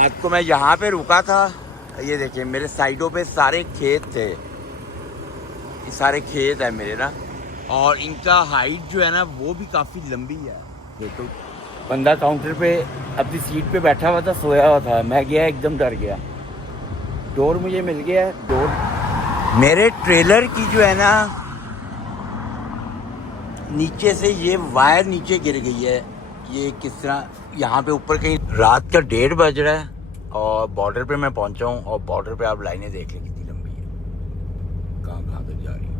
रात को मैं यहाँ पे रुका था। ये देखिए मेरे साइडों पे सारे खेत थे, ये सारे खेत है मेरे ना, और इनका हाइट जो है ना वो भी काफ़ी लंबी है। देखो बंदा काउंटर पे अपनी सीट पे बैठा हुआ था, सोया हुआ था। मैं गया एकदम डर गया। डोर मुझे मिल गया है। डोर मेरे ट्रेलर की जो है ना नीचे से ये वायर नीचे गिर गई है। ये किस तरह यहाँ पे ऊपर कहीं। रात का 1:30 बज रहा है और बॉर्डर पे मैं पहुंचा हूँ, और बॉर्डर पे आप लाइनें देख लें कितनी लंबी है, कहाँ कहाँ तक जा रही है।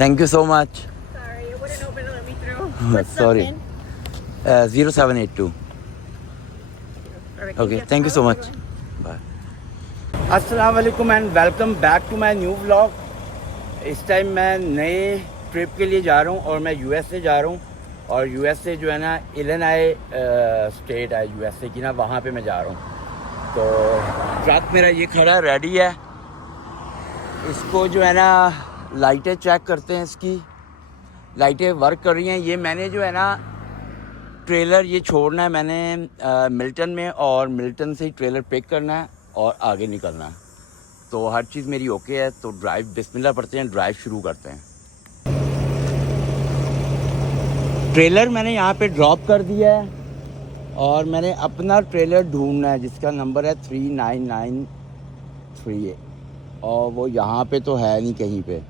Thank you so much. Sorry, it wouldn't open to let me through. What's the Sorry. pin? 0782. Perfect. Okay thank you so much. Bye. अस्सलाम वालेकुम and welcome back to my new vlog. इस टाइम मैं नए trip के लिए जा रहा हूँ और मैं यूएसए जा रहा हूँ। और यूएसए जो है ना इलिनॉय स्टेट है यूएसए की ना, वहाँ पे मैं जा रहा हूँ। तो ट्रक मेरा ये खड़ा है, रेडी है। इसको जो है ना लाइटें चेक करते हैं, इसकी लाइटें वर्क कर रही हैं। ये मैंने जो है ना ट्रेलर ये छोड़ना है मैंने मिल्टन में, और मिल्टन से ही ट्रेलर पिक करना है और आगे निकलना है। तो हर चीज़ मेरी ओके है। तो ड्राइव बिस्मिल्लाह पढ़ते हैं, ड्राइव शुरू करते हैं। ट्रेलर मैंने यहाँ पे ड्रॉप कर दिया है और मैंने अपना ट्रेलर ढूंढना है जिसका नंबर है 3993, और वो यहाँ पे तो है नहीं कहीं पे।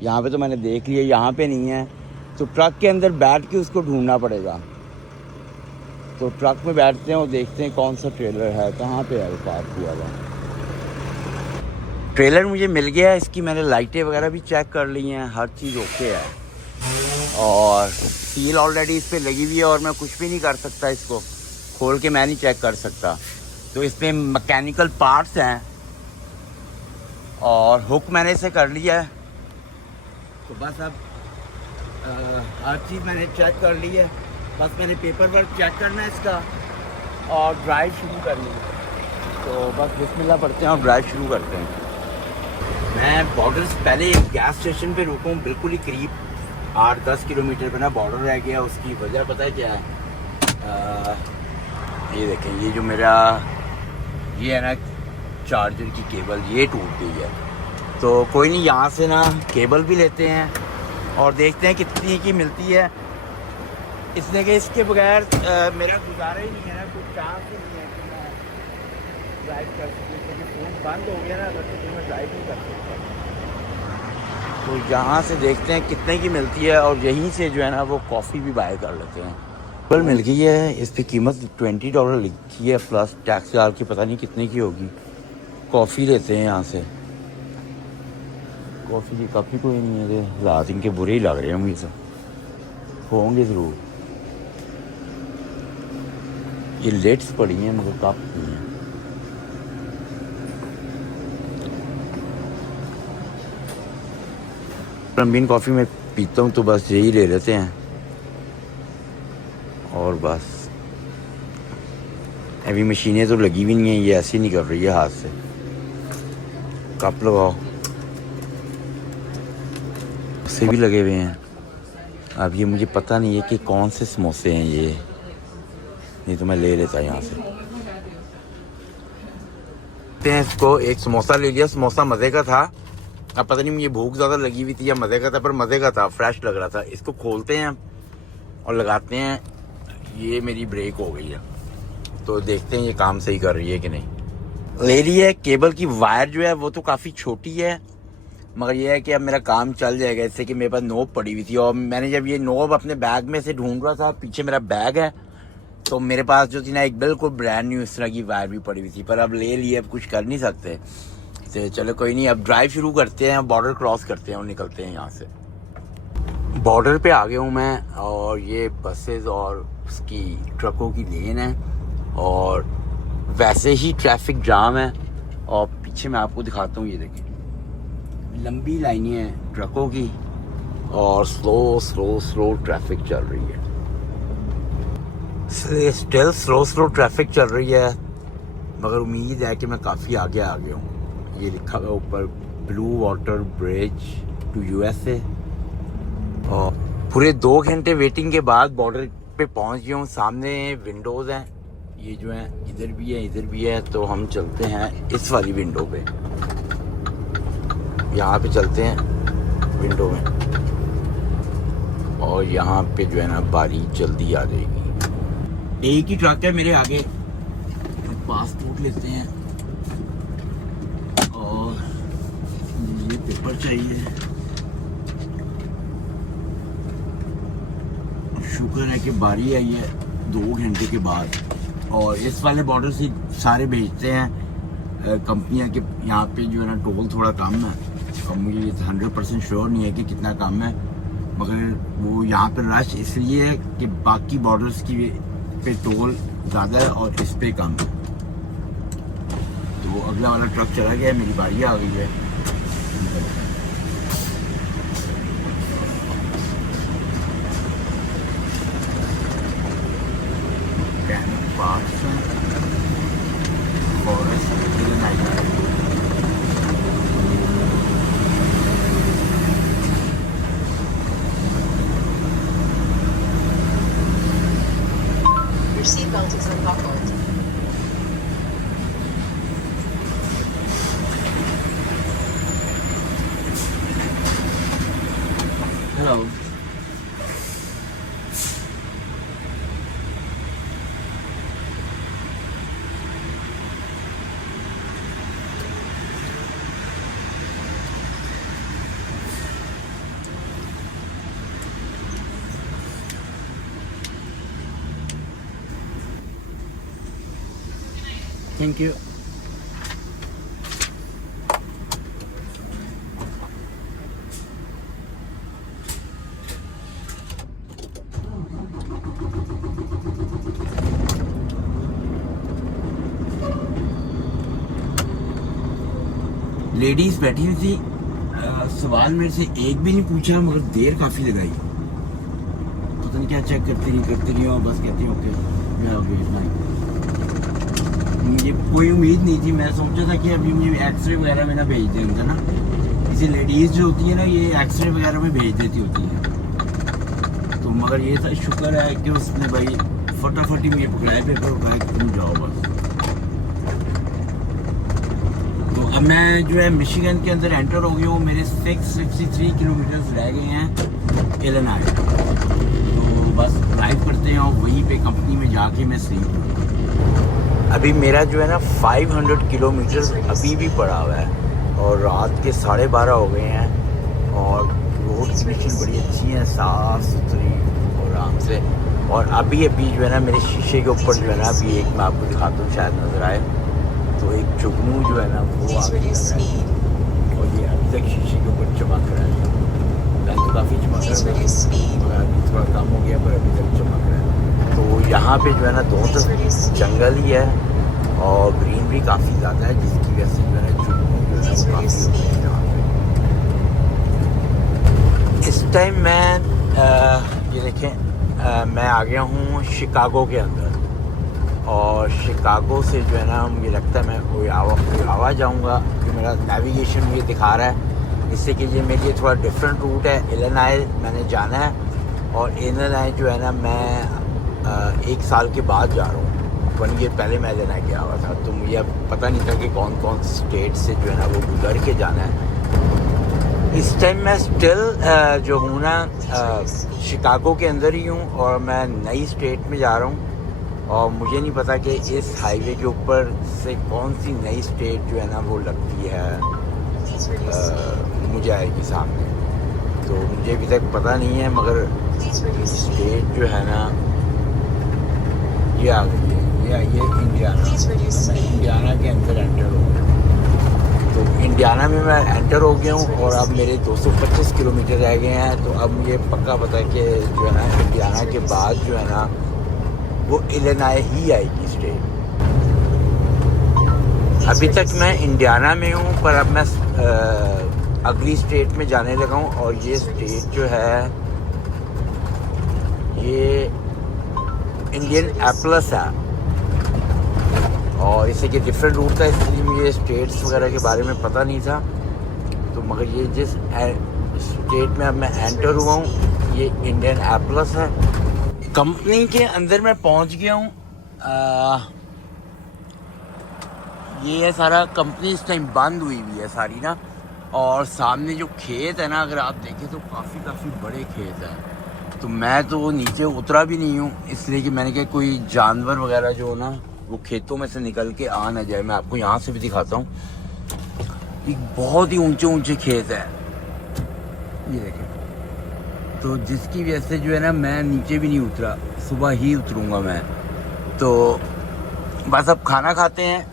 यहाँ पे तो मैंने देख लिया, यहाँ पे नहीं है। तो ट्रक के अंदर बैठ के उसको ढूंढना पड़ेगा। तो ट्रक में बैठते हैं और देखते हैं कौन सा ट्रेलर है, कहाँ पे है वो पार्क हुआ हुआ। ट्रेलर मुझे मिल गया है। इसकी मैंने लाइटें वगैरह भी चेक कर ली हैं, हर चीज़ ओके है। और सील ऑलरेडी इस पर लगी हुई है और मैं कुछ भी नहीं कर सकता, इसको खोल के मैं नहीं चेक कर सकता। तो इसमें मैकेनिकल पार्ट्स हैं और हुक मैंने इसे कर लिया है। तो बस अब हर चीज़ मैंने चेक कर ली है। बस मैंने पेपर वर्क चेक करना है इसका और ड्राइव शुरू करनी है। तो बस बिस्मिल्लाह पढ़ते हैं और ड्राइव शुरू करते हैं। मैं बॉर्डर से पहले एक गैस स्टेशन पे रुका हूँ, बिल्कुल ही करीब 8-10 किलोमीटर पे ना बॉर्डर रह गया। उसकी वजह पता है क्या है? ये देखें, ये जो मेरा ये है ना चार्जर की केबल, ये टूट गई है। तो कोई नहीं, यहाँ से ना केबल भी लेते हैं और देखते हैं कितनी की मिलती है। इसलिए कि इसके बगैर मेरा गुजारा ही नहीं है ना, कुछ चांस ही नहीं है कि मैं ड्राइव कर सकूँ, क्योंकि फ़ोन बंद हो गया ना, अगर तो मैं ड्राइव नहीं कर सकता। तो यहाँ से देखते हैं कितने की मिलती है और यहीं से जो है ना वो कॉफ़ी भी बाय कर लेते हैं। केबल मिल गई है, इस पर कीमत $20 लिखी है प्लस टैक्स डाल के, पता नहीं कितने की होगी। कॉफ़ी लेते हैं यहाँ से। कॉफ़ी की कॉफ़ी कोई नहीं है, हालात इनके बुरे ही लग रहे हैं मुझे, होंगे ज़रूर। ये लेट्स पड़ी हैं मगर कप नहीं है। रंबीन कॉफ़ी में पीता हूँ तो बस यही ले लेते हैं और बस। अभी मशीनें तो लगी भी नहीं हैं, ये ऐसे नहीं कर रही है हाथ से। कप लगाओ, उससे भी लगे हुए हैं। अब ये मुझे पता नहीं है कि कौन से समोसे हैं ये, नहीं तो मैं ले लेता यहाँ से। इसको एक समोसा ले लिया, समोसा मज़े का था। अब पता नहीं मुझे भूख ज़्यादा लगी हुई थी या मज़े का था, पर मज़े का था, फ्रेश लग रहा था। इसको खोलते हैं और लगाते हैं। ये मेरी ब्रेक हो गई है, तो देखते हैं ये काम सही कर रही है कि नहीं। ले ली है। केबल की वायर जो है वो तो काफ़ी छोटी है, मगर ये है कि अब मेरा काम चल जाएगा। इससे कि मेरे पास नोब पड़ी हुई थी और मैंने जब ये नोब अपने बैग में से ढूंढ रहा था, पीछे मेरा बैग है, तो मेरे पास जो थी ना एक बिल्कुल ब्रांड न्यू इस तरह की वायर भी पड़ी हुई थी। पर अब ले लिए, अब कुछ कर नहीं सकते। तो चलो कोई नहीं, अब ड्राइव शुरू करते हैं, बॉर्डर क्रॉस करते हैं और निकलते हैं यहाँ से। बॉर्डर पे आ गया हूँ मैं, और ये बसेस और उसकी ट्रकों की लेन है और वैसे ही ट्रैफिक जाम है। और पीछे मैं आपको दिखाता हूँ, ये देखिए लंबी लाइनें हैं ट्रकों की और स्लो ट्रैफिक चल रही है। स्टिल स्लो ट्रैफिक चल रही है, मगर उम्मीद है कि मैं काफ़ी आगे आ गया हूँ। ये लिखा हुआ ऊपर blue water bridge to USA. और पूरे 2 घंटे वेटिंग के बाद बॉर्डर पे पहुंच गया हूँ। सामने विंडोज़ हैं, ये जो है इधर भी है इधर भी है। तो हम चलते हैं इस वाली विंडो पे, यहाँ पे चलते हैं विंडो में, और यहाँ पे जो है ना बारी जल्दी आ जाएगी। एक ही ट्रक है मेरे आगे। पासपोर्ट लेते हैं और ये पेपर चाहिए। शुक्र है कि बारी आई है 2 घंटे के बाद। और इस वाले बॉर्डर से सारे भेजते हैं कंपनियां के, यहाँ पे जो है ना टोल थोड़ा कम है, और मुझे 100% श्योर नहीं है कि कितना कम है, मगर वो यहाँ पे रश इसलिए है कि बाकी बॉर्डर्स की पे टोल ज़्यादा है और इस पे कम है। तो अगला वाला ट्रक चला गया, मेरी बारी आ गई है। Your seatbelt is unbuckled. Hello. Thank you. Ladies बैठी हुई थी, सवाल मेरे से एक भी नहीं पूछा, मगर देर काफी लगाई। पता नहीं क्या चेक करती रही और बस कहती ओके। मुझे कोई उम्मीद नहीं थी, मैं सोचा था कि अभी मुझे एक्सरे वगैरह में ना भेज दें उनका ना, किसी लेडीज़ जो होती है ना ये एक्सरे वगैरह में भेज देती होती है। तो मगर ये था शुक्र है कि उसने भाई फटाफट ही मुझे पकड़ाया पेपर उठाया कि तुम जाओ बस। तो अब मैं जो है मिशिगन के अंदर एंटर हो गया हूँ। मेरे 663 किलोमीटर रह गए हैं इलिनॉय। तो बस ड्राइव करते हैं और वहीं पे कंपनी में जाके मैं स्लीप। अभी मेरा जो है ना 500 किलोमीटर अभी भी पड़ा हुआ है और रात के 12:30 हो गए हैं। और रोड कंडीशन बड़ी अच्छी है, साफ़ सुथरी और आराम से। और अभी जो है ना मेरे शीशे के ऊपर जो है ना अभी एक मैं आपको दिखाता हूँ, शायद नज़र आए तो एक जुगनू जो है ना वो आ गया है और ये अभी तक शीशे के ऊपर चमक रहा है। मैं तो काफ़ी चमक रहा है, अभी थोड़ा कम हो गया पर अभी तक चमक रहा है। तो यहाँ पे जो है ना दोनों तरफ जंगल ही है और ग्रीनरी काफ़ी ज़्यादा है, जिसकी वजह से जो है ना जुगनू जो है वो काफ़ी होते हैं यहाँ पे। इस टाइम मैं ये देखें मैं आ गया हूँ शिकागो के अंदर, और शिकागो से जो है ना मुझे लगता है मैं ओयावा जाऊँगा, कि मेरा नेविगेशन मुझे दिखा रहा है। इससे कि ये मेरे लिए थोड़ा डिफरेंट रूट है। इलिनॉय मैंने जाना है और इलिनॉय जो है ना मैं 1 साल के बाद जा रहा हूँ। 1 ईयर पहले मैं इलिनॉय गया हुआ था, तो मुझे अब पता नहीं था कि कौन कौन स्टेट से जो है ना वो गुजर के जाना है। इस टाइम मैं स्टिल जो हूँ ना शिकागो के अंदर ही हूँ और मैं नई स्टेट में जा रहा हूँ। और मुझे नहीं पता कि इस हाईवे के ऊपर से कौन सी नई स्टेट जो है ना वो लगती है मुझे आएगी सामने। तो मुझे अभी तक पता नहीं है, मगर स्टेट जो है ना ये आ गई है, ये इंडियाना। मैं इंडियाना के अंदर एंटर हो गया हूँ। तो इंडियाना में मैं एंटर हो गया हूँ और अब मेरे 225 किलोमीटर रह गए हैं। तो अब मुझे पक्का पता है कि जो है ना इंडियाना के बाद जो है ना वो इलिनॉय ही आएगी स्टेट। अभी तक मैं इंडियाना में हूँ, पर अब मैं अगली स्टेट में जाने लगा हूँ। और ये स्टेट जो है ये इंडियानापोलिस है, और इससे कि डिफरेंट रूट था, इसलिए मुझे स्टेट्स वगैरह के बारे में पता नहीं था। तो मगर ये जिस स्टेट में अब मैं एंटर हुआ हूँ ये इंडियानापोलिस है। कंपनी के अंदर मैं पहुंच गया हूँ। ये है सारा कंपनी इस टाइम बंद हुई हुई है सारी ना, और सामने जो खेत है ना अगर आप देखें तो काफ़ी बड़े खेत हैं। तो मैं तो नीचे उतरा भी नहीं हूँ इसलिए कि मैंने कहा कोई जानवर वगैरह जो हो ना वो खेतों में से निकल के आ ना जाए। मैं आपको यहाँ से भी दिखाता हूँ, एक बहुत ही ऊंचे खेत है ये देखें। तो जिसकी वजह से जो है ना मैं नीचे भी नहीं उतरा, सुबह ही उतरूंगा मैं। तो बस अब खाना खाते हैं,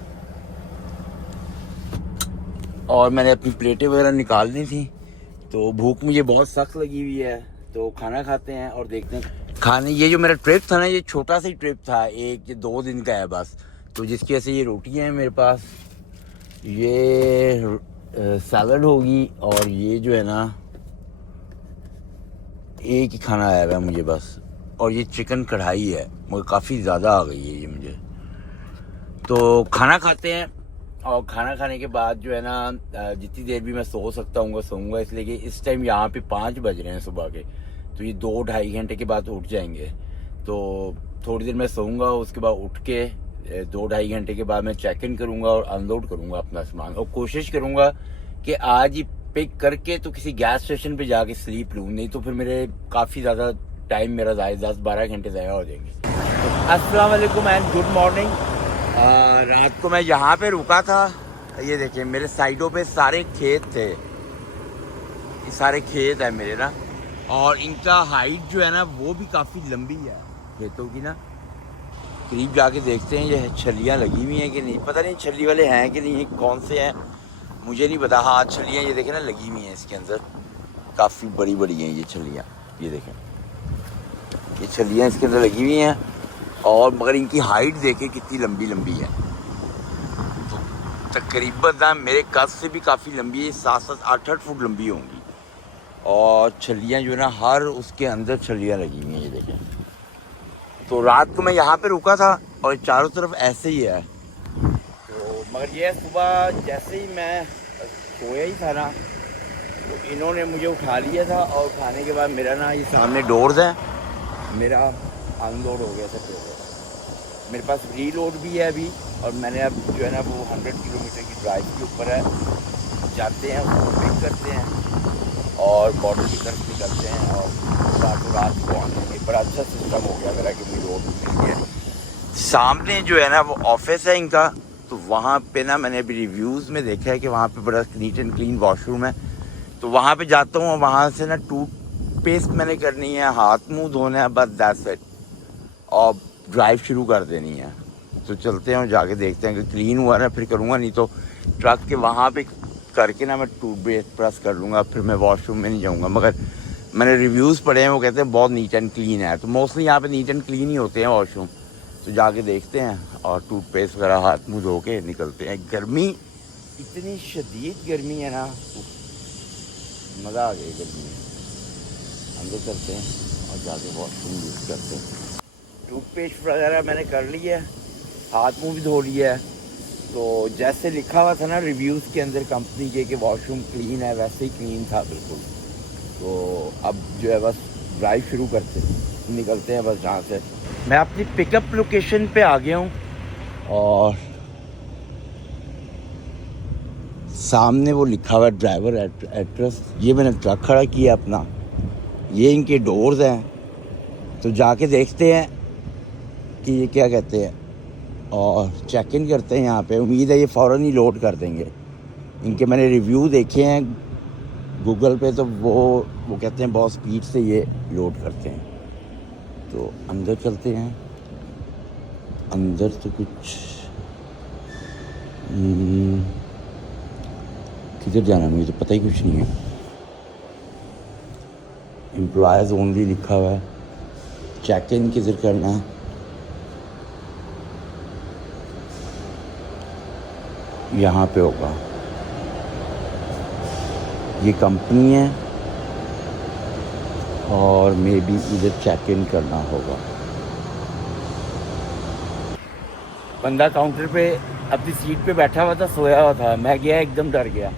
और मैंने अपनी प्लेटें वगैरह निकालनी थी तो भूख मुझे बहुत सख्त लगी हुई है। तो खाना खाते हैं और देखते हैं खाने। ये जो मेरा ट्रिप था ना ये छोटा सा ही ट्रिप था, 1-2 दिन का है बस। तो जिसकी वजह से ये रोटियां हैं मेरे पास, ये सैलड होगी, और ये जो है ना एक ही खाना आया हुआ है मुझे बस। और ये चिकन कढ़ाई है, मगर काफ़ी ज़्यादा आ गई है ये मुझे। तो खाना खाते हैं, और खाना खाने के बाद जो है ना जितनी देर भी मैं सो सकता हूँ सोऊंगा, इसलिए कि इस टाइम यहाँ पे 5 बज रहे हैं सुबह के। तो ये 2-2.5 घंटे के बाद उठ जाएंगे। तो थोड़ी देर मैं सोऊंगा, उसके बाद उठ के 2-2.5 घंटे के बाद मैं चेक इन करूँगा और अनलोड करूँगा अपना सामान। और कोशिश करूँगा कि आज ही पिक करके तो किसी गैस स्टेशन पे जाके स्लीप लूँ, नहीं तो फिर मेरे काफ़ी ज़्यादा टाइम मेरा 10-12 घंटे ज़ाया हो जाएंगे। अस्सलाम वालेकुम एंड गुड मॉर्निंग। रात को मैं यहाँ पे रुका था, ये देखिए मेरे साइडों पे सारे खेत थे, ये सारे खेत है मेरे ना, और इनका हाइट जो है ना वो भी काफ़ी लंबी है खेतों की ना। करीब जाके देखते हैं ये छलियाँ लगी हुई हैं कि नहीं, पता नहीं छली वाले हैं कि नहीं, कौन से हैं मुझे नहीं पता। हाँ छलियाँ ये देखें ना लगी हुई हैं इसके अंदर, काफ़ी बड़ी हैं ये छलियाँ, ये देखें ये छलियाँ इसके अंदर लगी हुई हैं। और मगर इनकी हाइट देखें कितनी लंबी है, तो तकरीबन ना मेरे कद से भी काफ़ी लंबी है, 7-8 फुट लंबी होंगी। और छलियाँ जो है ना हर उसके अंदर छलियाँ लगी हुई हैं, ये देखें। तो रात को मैं यहाँ पे रुका था और चारों तरफ ऐसे ही है। तो मगर ये सुबह जैसे ही मैं सोया ही था ना तो इन्होंने मुझे उठा लिया था, और उठाने के बाद मेरा ना ये सामने डोर्स हैं, मेरा अनलोड हो गया था। मेरे पास रीलोड भी है अभी, और मैंने अब जो है ना वो 100 किलोमीटर की ड्राइव के ऊपर है। जाते हैं उसको पिक करते हैं और बॉर्डर की तरफ निकलते हैं, और रात को आने में बड़ा अच्छा सिस्टम हो गया मेरा कि मुझे रोड मिल गया। सामने जो है ना वो ऑफिस है इनका, तो वहाँ पे ना मैंने अभी रिव्यूज़ में देखा है कि वहाँ पे बड़ा नीट एंड क्लीन वॉशरूम है। तो वहाँ पे जाता हूँ, और वहाँ से ना टूथपेस्ट मैंने करनी है, हाथ मुँह धोना है, बस दैट्स इट, और ड्राइव शुरू कर देनी है। तो चलते हैं और जाके देखते हैं कि क्लीन हुआ ना फिर करूँगा, नहीं तो ट्रक के वहाँ पे करके ना मैं टूथपेस्ट ब्रश कर लूँगा, फिर मैं वॉशरूम में नहीं जाऊँगा। मगर मैंने रिव्यूज़ पढ़े हैं, वो कहते हैं बहुत नीट एंड क्लीन है। तो मोस्टली यहाँ पे नीट एंड क्लीन ही होते हैं वॉशरूम। तो जाके देखते हैं और टूथपेस्ट वगैरह हाथ मुँह धो के निकलते हैं। गर्मी इतनी शदीद गर्मी है ना, मज़ा आ गया गर्मी में। अंदर चलते हैं और जाके वॉशरूम यूज़ करते हैं। टूथपेस्ट वगैरह मैंने कर लिया है, हाथ मुंह भी धो लिया है। तो जैसे लिखा हुआ था ना रिव्यूज़ के अंदर कंपनी के कि वॉशरूम क्लीन है, वैसे ही क्लीन था बिल्कुल। तो अब जो है बस ड्राइव शुरू करते निकलते हैं बस जहाँ से। मैं अपनी पिकअप लोकेशन पे आ गया हूँ, और सामने वो लिखा हुआ है ड्राइवर एड्रेस। ये मैंने ट्रक खड़ा किया अपना, ये इनके डोर्स हैं। तो जाके देखते हैं कि ये क्या कहते हैं, और चेक इन करते हैं यहाँ पे। उम्मीद है ये फ़ौरन ही लोड कर देंगे। इनके मैंने रिव्यू देखे हैं गूगल पे, तो वो कहते हैं बहुत स्पीड से ये लोड करते हैं। तो अंदर चलते हैं। अंदर तो कुछ किधर जाना मुझे तो पता ही कुछ नहीं है। एम्प्लॉयज़ ओनली लिखा हुआ है, चेक इन किधर करना है। यहाँ पे होगा, ये कंपनी है, और मे बी इधर चेक इन करना होगा। बंदा काउंटर पे अपनी सीट पे बैठा हुआ था, सोया हुआ था। मैं गया एकदम डर गया।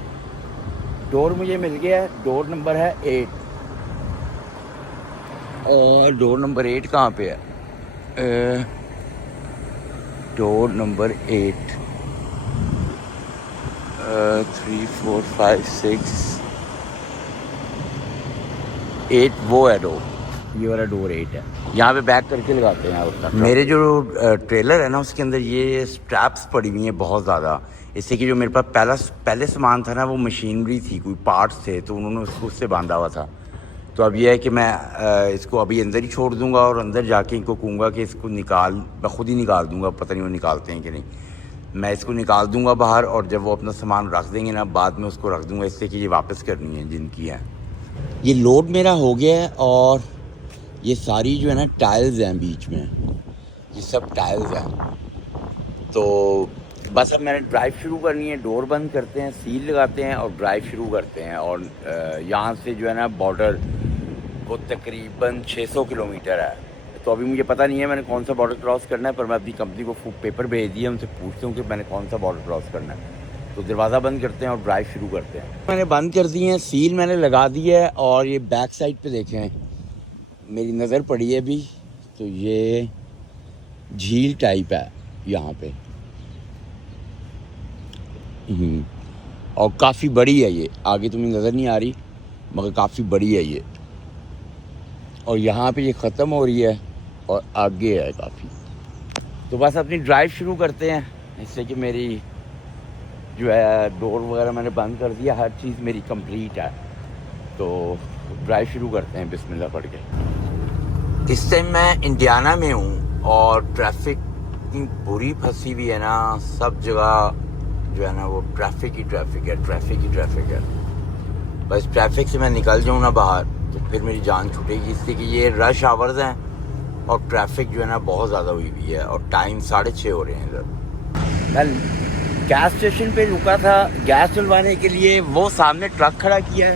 डोर मुझे मिल गया है, डोर नंबर है 8। और डोर नंबर 8 कहाँ पे है? डोर नंबर 8 3 4 5 6 8 वो है डोर, ये वाला डोर 8 है। यहाँ पे बैक करके लगाते हैं उसका। मेरे जो ट्रेलर है ना उसके अंदर ये स्ट्रैप्स पड़ी हुई हैं बहुत ज़्यादा, इससे कि जो मेरे पास पहले सामान था ना वो मशीनरी थी, कोई पार्ट्स थे, तो उन्होंने उसको उससे बांधा हुआ था। तो अब ये है कि मैं इसको अभी अंदर ही छोड़ दूंगा और अंदर जाके इनको कहूँगा कि इसको मैं खुद ही निकाल दूंगा, पता नहीं वो निकालते हैं कि नहीं। मैं इसको निकाल दूंगा बाहर और जब वो अपना सामान रख देंगे ना बाद में उसको रख दूंगा, इससे कि ये वापस करनी है जिनकी है। ये लोड मेरा हो गया है और ये सारी जो है ना टाइल्स हैं बीच में, ये सब टाइल्स हैं। तो बस अब मैंने ड्राइव शुरू करनी है। डोर बंद करते हैं, सील लगाते हैं और ड्राइव शुरू करते हैं। और यहाँ से जो है ना बॉर्डर वो तकरीबन 600 किलोमीटर है। तो अभी मुझे पता नहीं है मैंने कौन सा बॉर्डर क्रॉस करना है, पर मैं अपनी कंपनी को पेपर भेज दिया, उनसे पूछता हूँ कि मैंने कौन सा बॉर्डर क्रॉस करना है। तो दरवाज़ा बंद करते हैं और ड्राइव शुरू करते हैं। मैंने बंद कर दी है, सील मैंने लगा दी है और ये बैक साइड पे देखें मेरी नज़र पड़ी है अभी, तो ये झील टाइप है यहाँ पे और काफ़ी बड़ी है ये, आगे तुम्हें नज़र नहीं आ रही मगर काफ़ी बड़ी है ये। और यहाँ पे ये ख़त्म हो रही है और आगे है काफ़ी। तो बस अपनी ड्राइव शुरू करते हैं, इससे कि मेरी जो है डोर वगैरह मैंने बंद कर दिया, हर चीज़ मेरी कंप्लीट है। तो ड्राइव शुरू करते हैं बिस्मिल्लाह पढ़ के। इस टाइम मैं इंडियाना में हूँ और ट्रैफिक इतनी बुरी फंसी हुई है ना, सब जगह जो है ना वो ट्रैफिक ही ट्रैफिक है। बस ट्रैफिक से मैं निकल जाऊँ ना बाहर तो फिर मेरी जान छूटेगी, इसलिए कि ये रश आवर्स हैं और ट्रैफिक जो है ना बहुत ज़्यादा हुई हुई है और टाइम 6:30 हो रहे हैं इधर। मैं गैस स्टेशन पे रुका था गैस डलवाने के लिए, वो सामने ट्रक खड़ा किया है,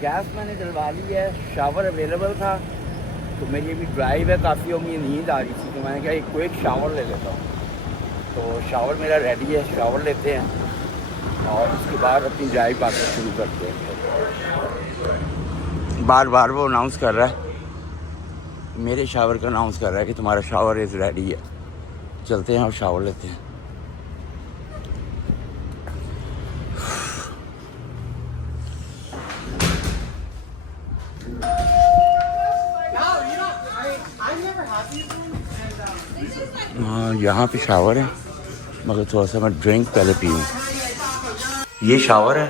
गैस मैंने डलवा ली है, शावर अवेलेबल था। तो मेरी अभी ड्राइव है काफ़ी और मुझे नींद आ रही थी, तो मैंने कहा एक क्विक शावर ले लेता हूँ। तो शावर मेरा रेडी है, शावर लेते हैं और उसके बाद अपनी ड्राइव वापस शुरू करते हैं। बार बार वो अनाउंस कर रहा है, मेरे शावर का अनाउंस कर रहा है कि तुम्हारा शावर इज़ रेडी है। चलते हैं और शावर लेते हैं। हाँ यहाँ पे शावर है मगर थोड़ा सा मैं ड्रिंक पहले पीऊँ। ये शावर है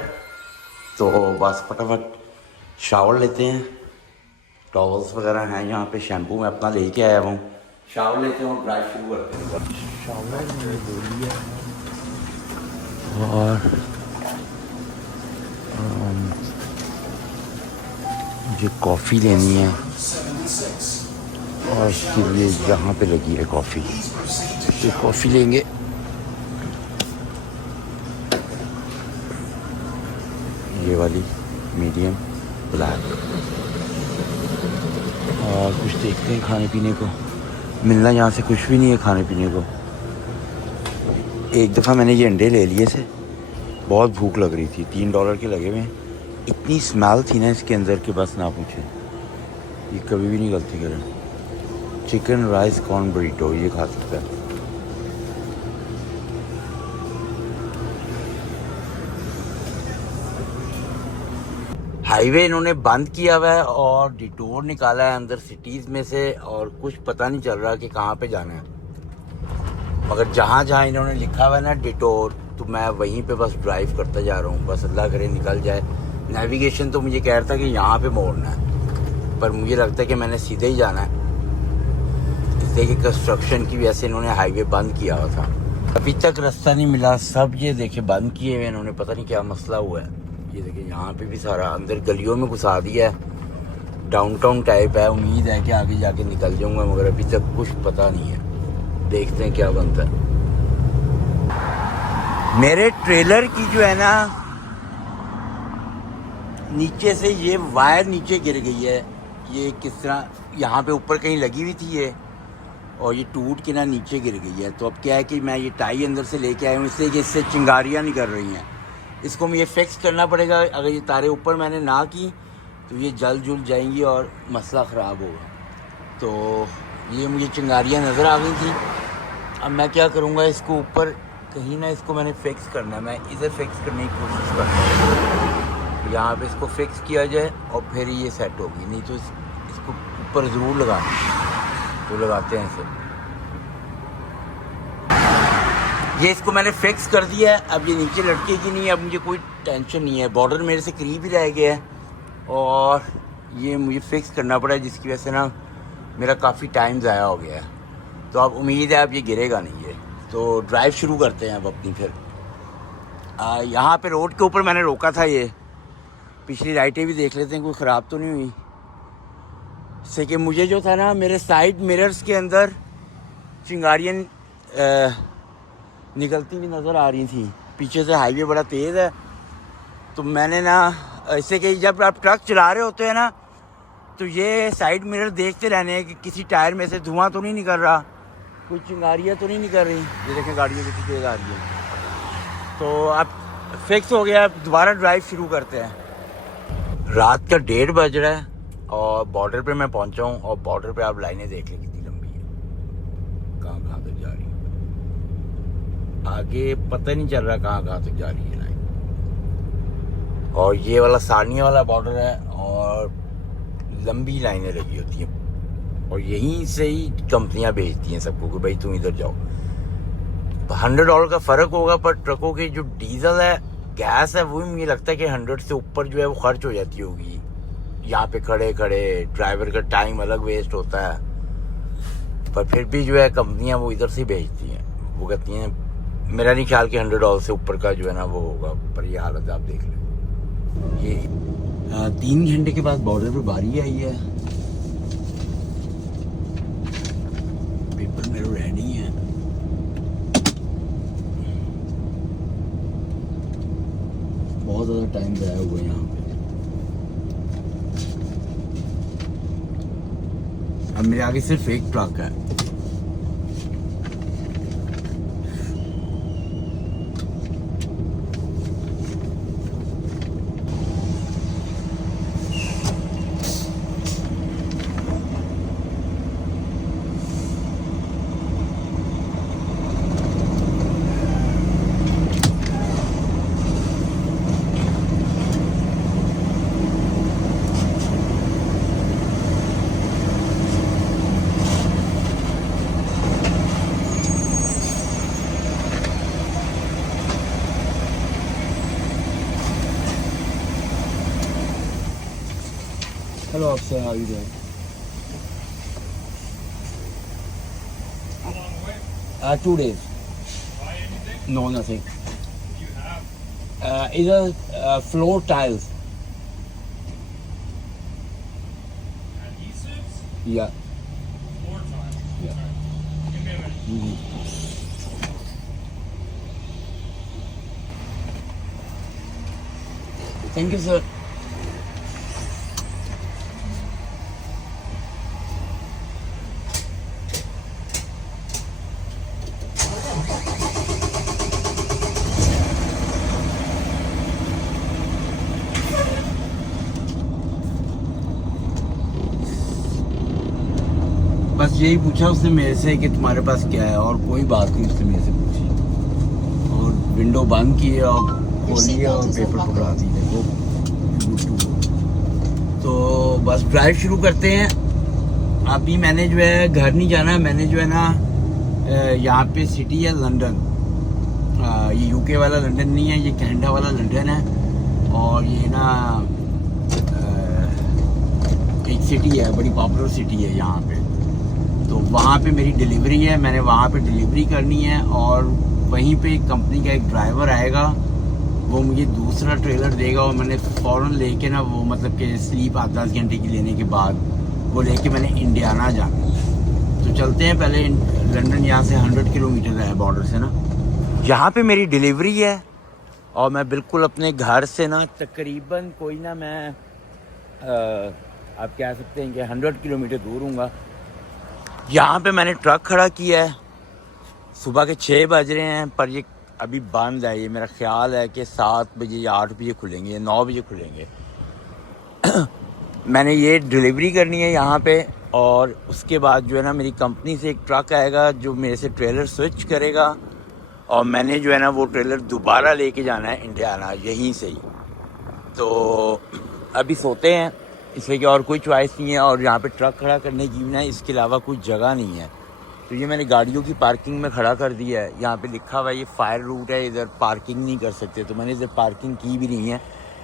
तो बस फटाफट शावर लेते हैं। टॉवल्स वगैरह हैं यहाँ पे, शैम्पू मैं अपना लेके आया हूँ। शावर लेते हैं और ड्राइव शुरू करते हैं। शावर मैंने ले लिया और मुझे कॉफ़ी लेनी है और इसके लिए यहाँ पे लगी है कॉफ़ी, तो कॉफ़ी लेंगे। ये वाली मीडियम ब्लैक। और कुछ देखते हैं खाने पीने को, मिलना यहाँ से कुछ भी नहीं है खाने पीने को। एक दफ़ा मैंने ये अंडे ले लिए थे, बहुत भूख लग रही थी, $3 के लगे हुए हैं। इतनी स्मेल थी ना इसके अंदर के बस ना पूछे, ये कभी भी नहीं गलती करें। चिकन राइस कॉर्न बरीटो ये खा सकता है। हाईवे इन्होंने बंद किया हुआ है और डिटोर निकाला है अंदर सिटीज़ में से, और कुछ पता नहीं चल रहा कि कहाँ पे जाना है। मगर जहाँ जहाँ इन्होंने लिखा हुआ है ना डिटोर, तो मैं वहीं पे बस ड्राइव करता जा रहा हूँ, बस अल्लाह करे निकल जाए। नेविगेशन तो मुझे कह रहा था कि यहाँ पे मोड़ना है, पर मुझे लगता है कि मैंने सीधे ही जाना है, इसलिए कि कंस्ट्रक्शन की वजह से इन्होंने हाईवे बंद किया हुआ था। अभी तक रास्ता नहीं मिला, सब ये देखे बंद किए हुए इन्होंने, पता नहीं क्या मसला हुआ है। ये देखिए यहाँ पे भी सारा अंदर गलियों में घुसा दिया है, डाउनटाउन टाइप है। उम्मीद है कि आगे जाके निकल जाऊंगा, मगर अभी तक कुछ पता नहीं है, देखते हैं क्या बनता है। मेरे ट्रेलर की जो है ना नीचे से ये वायर नीचे गिर गई है, ये किस तरह यहाँ पे ऊपर कहीं लगी हुई थी ये, और ये टूट के ना नीचे गिर गई है। तो अब क्या है कि मैं ये टाई अंदर से लेके आया हूँ, इससे कि इससे चिंगारियाँ नहीं कर रही हैं। इसको मुझे फिक्स करना पड़ेगा, अगर ये तारे ऊपर मैंने ना की तो ये जल जुल जाएंगी और मसला ख़राब होगा। तो ये मुझे चिंगारियाँ नज़र आ गई थी। अब मैं क्या करूँगा, इसको ऊपर कहीं ना इसको मैंने फिक्स करना है। मैं इधर फिक्स करने की कोशिश करता हूँ, यहाँ पे इसको फिक्स किया जाए और फिर ये सेट होगी, नहीं तो इसको ऊपर ज़रूर लगाना। तो लगाते हैं इसे। ये इसको मैंने फिक्स कर दिया है, अब ये नीचे लटकेगी नहीं। अब मुझे कोई टेंशन नहीं है, बॉर्डर मेरे से करीब ही रह गया है और ये मुझे फिक्स करना पड़ा है, जिसकी वजह से ना मेरा काफ़ी टाइम ज़ाया हो गया है। तो अब उम्मीद है अब ये गिरेगा नहीं है। तो ड्राइव शुरू करते हैं अब अपनी। फिर यहाँ पे रोड के ऊपर मैंने रोका था, ये पिछली लाइटें भी देख लेते हैं कोई ख़राब तो नहीं हुई। इससे कि मुझे जो था ना, मेरे साइड मिरर्स के अंदर चिंगारियाँ निकलती हुई नज़र आ रही थी। पीछे से हाईवे बड़ा तेज़ है, तो मैंने ना इससे कि जब आप ट्रक चला रहे होते हैं ना, तो ये साइड मिरर देखते रहने हैं कि किसी टायर में से धुआं तो नहीं निकल रहा, कोई चिंगारियाँ तो नहीं निकल रही। ये देखें गाड़ियाँ कितनी तेज़ आ रही है। तो अब फिक्स हो गया, अब दोबारा ड्राइव शुरू करते हैं। रात का 1:30 बज रहा है और बॉर्डर पे मैं पहुंचा हूँ। और बॉर्डर पे आप लाइनें देख लें कितनी लंबी है, कहाँ कहाँ तक जा रही है। आगे पता नहीं चल रहा कहाँ कहाँ तक जा रही है लाइन। और ये वाला सानिया वाला बॉर्डर है और लंबी लाइनें लगी होती हैं और यहीं से ही कंपनियां भेजती हैं सबको कि भाई तुम इधर जाओ। $100 का फ़र्क होगा, पर ट्रकों की जो डीजल है, गैस है, वो भी मुझे लगता है कि 100 से ऊपर जो है वो खर्च हो जाती होगी। यहाँ पे खड़े खड़े ड्राइवर का टाइम अलग वेस्ट होता है, पर फिर भी जो है कंपनियां वो इधर से भेजती हैं। वो कहती हैं, मेरा नहीं ख्याल कि $100 से ऊपर का जो है ना वो होगा, पर ये हालत आप देख लें। ये 3 घंटे के बाद बॉर्डर पे बारी आई है। पेपर मेरे रेडी है। बहुत ज़्यादा टाइम ज़ाया हुआ है यहाँ पे। अब मेरे आगे सिर्फ एक ट्रक है। Hello, officer. How are you doing? How long away? 2 days. Buy anything? No, nothing. You have Either floor tiles. adhesives? Yeah. Floor tiles? Yeah. Alright. Give me a minute. Thank you, sir. बस यही पूछा उसने मेरे से कि तुम्हारे पास क्या है, और कोई बात नहीं उसने मेरे से पूछी। और विंडो बंद की और खोली और पेपर पकड़ा दी वो। तो बस ड्राइव शुरू करते हैं। अभी मैंने जो है घर नहीं जाना, मैंने जो है ना यहाँ पे सिटी है लंदन। ये यूके वाला लंदन नहीं है, ये कनाडा वाला लंदन है। और ये ना एक सिटी है, बड़ी पॉपुलर सिटी है यहाँ पे। तो वहाँ पे मेरी डिलीवरी है, मैंने वहाँ पे डिलीवरी करनी है। और वहीं पे कंपनी का एक ड्राइवर आएगा, वो मुझे दूसरा ट्रेलर देगा और मैंने फ़ौरन लेके ना वो मतलब कि स्लीप 10 घंटे की लेने के बाद वो लेके मैंने इंडियाना जाना है। तो चलते हैं पहले। लंदन यहाँ से 100 किलोमीटर है बॉर्डर से ना। यहाँ पे मेरी डिलीवरी है और मैं बिल्कुल अपने घर से ना तकरीबन कोई ना मैं आप कह सकते हैं कि 100 किलोमीटर दूर हूँगा। यहाँ पे मैंने ट्रक खड़ा किया है। सुबह के 6 बज रहे हैं, पर ये अभी बंद है। ये मेरा ख्याल है कि 7 बजे या 8 बजे खुलेंगे या 9 बजे खुलेंगे। मैंने ये डिलीवरी करनी है यहाँ पे, और उसके बाद जो है ना मेरी कंपनी से एक ट्रक आएगा जो मेरे से ट्रेलर स्विच करेगा, और मैंने जो है ना वो ट्रेलर दोबारा लेके जाना है इंडियाना यहीं से ही। तो अभी सोते हैं इसलिए कि और कोई चॉइस नहीं है, और यहाँ पे ट्रक खड़ा करने की भी ना इसके अलावा कोई जगह नहीं है। तो ये मैंने गाड़ियों की पार्किंग में खड़ा कर दिया है। यहाँ पे लिखा हुआ है ये फायर रूट है, इधर पार्किंग नहीं कर सकते, तो मैंने इधर पार्किंग की भी नहीं है,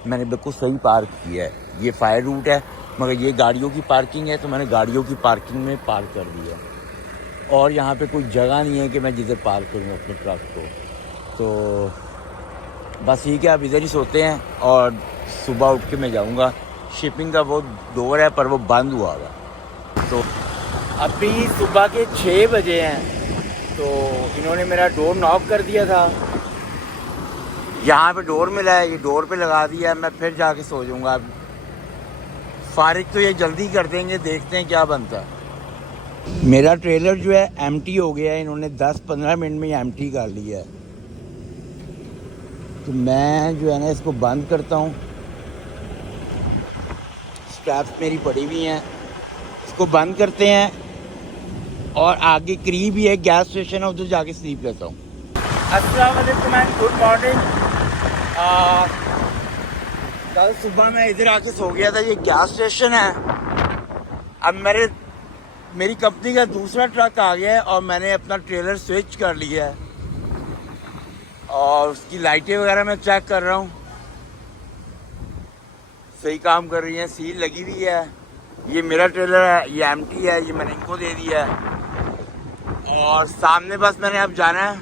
मैंने बिल्कुल सही पार्क किया है। ये फायर रूट है मगर ये गाड़ियों की पार्किंग है, तो मैंने गाड़ियों की पार्किंग में पार्क कर दिया। और यहाँ पे कोई जगह नहीं है कि मैं जिधर पार्क करूँ अपने ट्रक को। तो बस ठीक है, अब इधर ही सोते हैं और सुबह उठ के मैं जाऊँगा। शिपिंग का वो डोर है पर वो बंद हुआ हुआ। तो अभी सुबह के 6 बजे हैं, तो इन्होंने मेरा डोर नॉक कर दिया था। यहाँ पे डोर मिला है, ये डोर पे लगा दिया है, मैं फिर जाके सो जाऊँगा। फारिग तो ये जल्दी कर देंगे, देखते हैं क्या बनता है। मेरा ट्रेलर जो है एम्प्टी हो गया है, इन्होंने 10-15 मिनट में एम्प्टी कर लिया है। तो मैं जो है ना इसको बंद करता हूँ। स्ट्रैप्स मेरी पड़ी हुई हैं, इसको बंद करते हैं, और आगे करीब ही है गैस स्टेशन है, उधर जाके स्लीप लेता हूँ। अस्सलाम वालेकुम एंड गुड मॉर्निंग। कल सुबह मैं इधर आके सो गया था, ये गैस स्टेशन है। अब मेरी कंपनी का दूसरा ट्रक आ गया है और मैंने अपना ट्रेलर स्विच कर लिया है, और उसकी लाइटें वगैरह मैं चेक कर रहा हूँ, सही काम कर रही हैं, सील लगी हुई है। ये मेरा ट्रेलर है, ये एम्प्टी है, ये मैंने इनको दे दिया है। और सामने बस मैंने अब जाना है,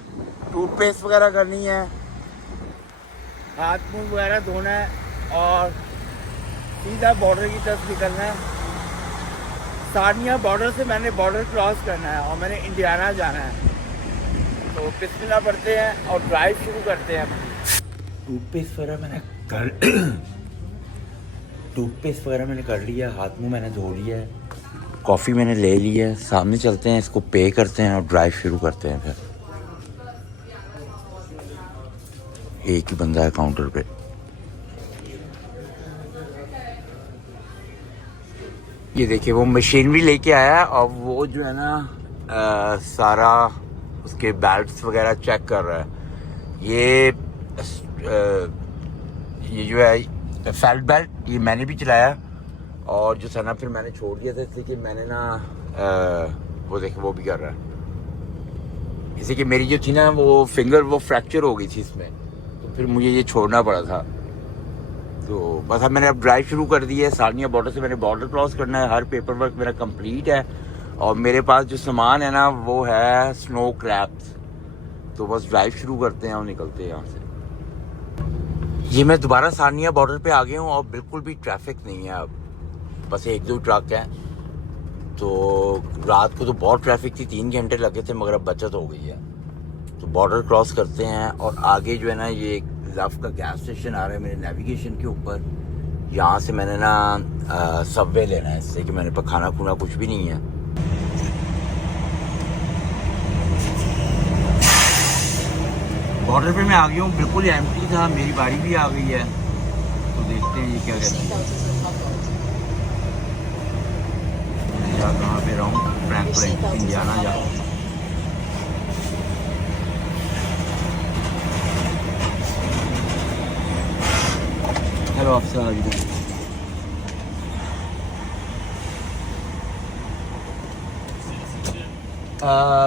टूथपेस्ट वगैरह करनी है, हाथ मुंह वगैरह धोना है, और सीधा बॉर्डर की तरफ निकलना है। सानिया बॉर्डर से मैंने बॉर्डर क्रॉस करना है और मैंने इंडियाना जाना है। तो बिस्मिल्लाह पढ़ते हैं और ड्राइव शुरू करते हैं। टूथपेस्ट वगैरह मैंने कर लिया, हाथ मुंह मैंने धो लिया है, कॉफ़ी मैंने ले ली है। सामने चलते हैं, इसको पे करते हैं और ड्राइव शुरू करते हैं। फिर एक ही बंदा है काउंटर पे। ये देखिए वो मशीनरी लेके आया, और वो जो है ना सारा उसके बेल्ट्स वगैरह चेक कर रहा है। ये जो है फेल्ट बेल्ट ये मैंने भी चलाया, और जो था ना फिर मैंने छोड़ दिया था, इसलिए कि मैंने ना वो देखे वो भी कर रहा है। इसे कि मेरी जो थी ना वो फिंगर वो फ्रैक्चर हो गई थी इसमें, तो फिर मुझे ये छोड़ना पड़ा था। तो बस अब मैंने अब ड्राइव शुरू कर दी है। सानिया बॉर्डर से मैंने बॉर्डर क्रॉस करना है, हर पेपर वर्क मेरा कंप्लीट है, और मेरे पास जो सामान है ना वो है स्नो क्रैप्स। तो बस ड्राइव शुरू करते हैं और निकलते हैं यहाँ से। ये मैं दोबारा सानिया बॉर्डर पे आ गया हूँ और बिल्कुल भी ट्रैफिक नहीं है अब, बस 1-2 ट्रक हैं। तो रात को तो बहुत ट्रैफिक थी, 3 घंटे लगे थे, मगर अब बचत हो गई है। तो बॉर्डर क्रॉस करते हैं, और आगे जो है ना ये लव का गैस स्टेशन आ रहा है मेरे नेविगेशन के ऊपर। यहाँ से मैंने ना सबवे लेना है, इससे कि मैंने पर खाना खुना कुछ भी नहीं है। बॉर्डर पे मैं आ गया हूँ, बिल्कुल एम्प्टी था, मेरी बारी भी आ गई है। तो देखते हैं ये क्या कहते हैं। मैं कहाँ पे रहा हूँ, फ्रैंकलिन इंडियाना जा रहा हूँ। हेलो अफसर, how you doing?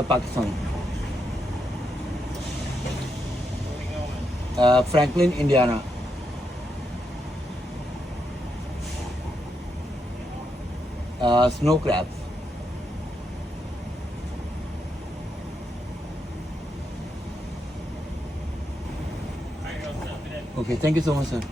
Pakistan. Franklin, Indiana. Snow crabs. Okay, thank you so much, sir.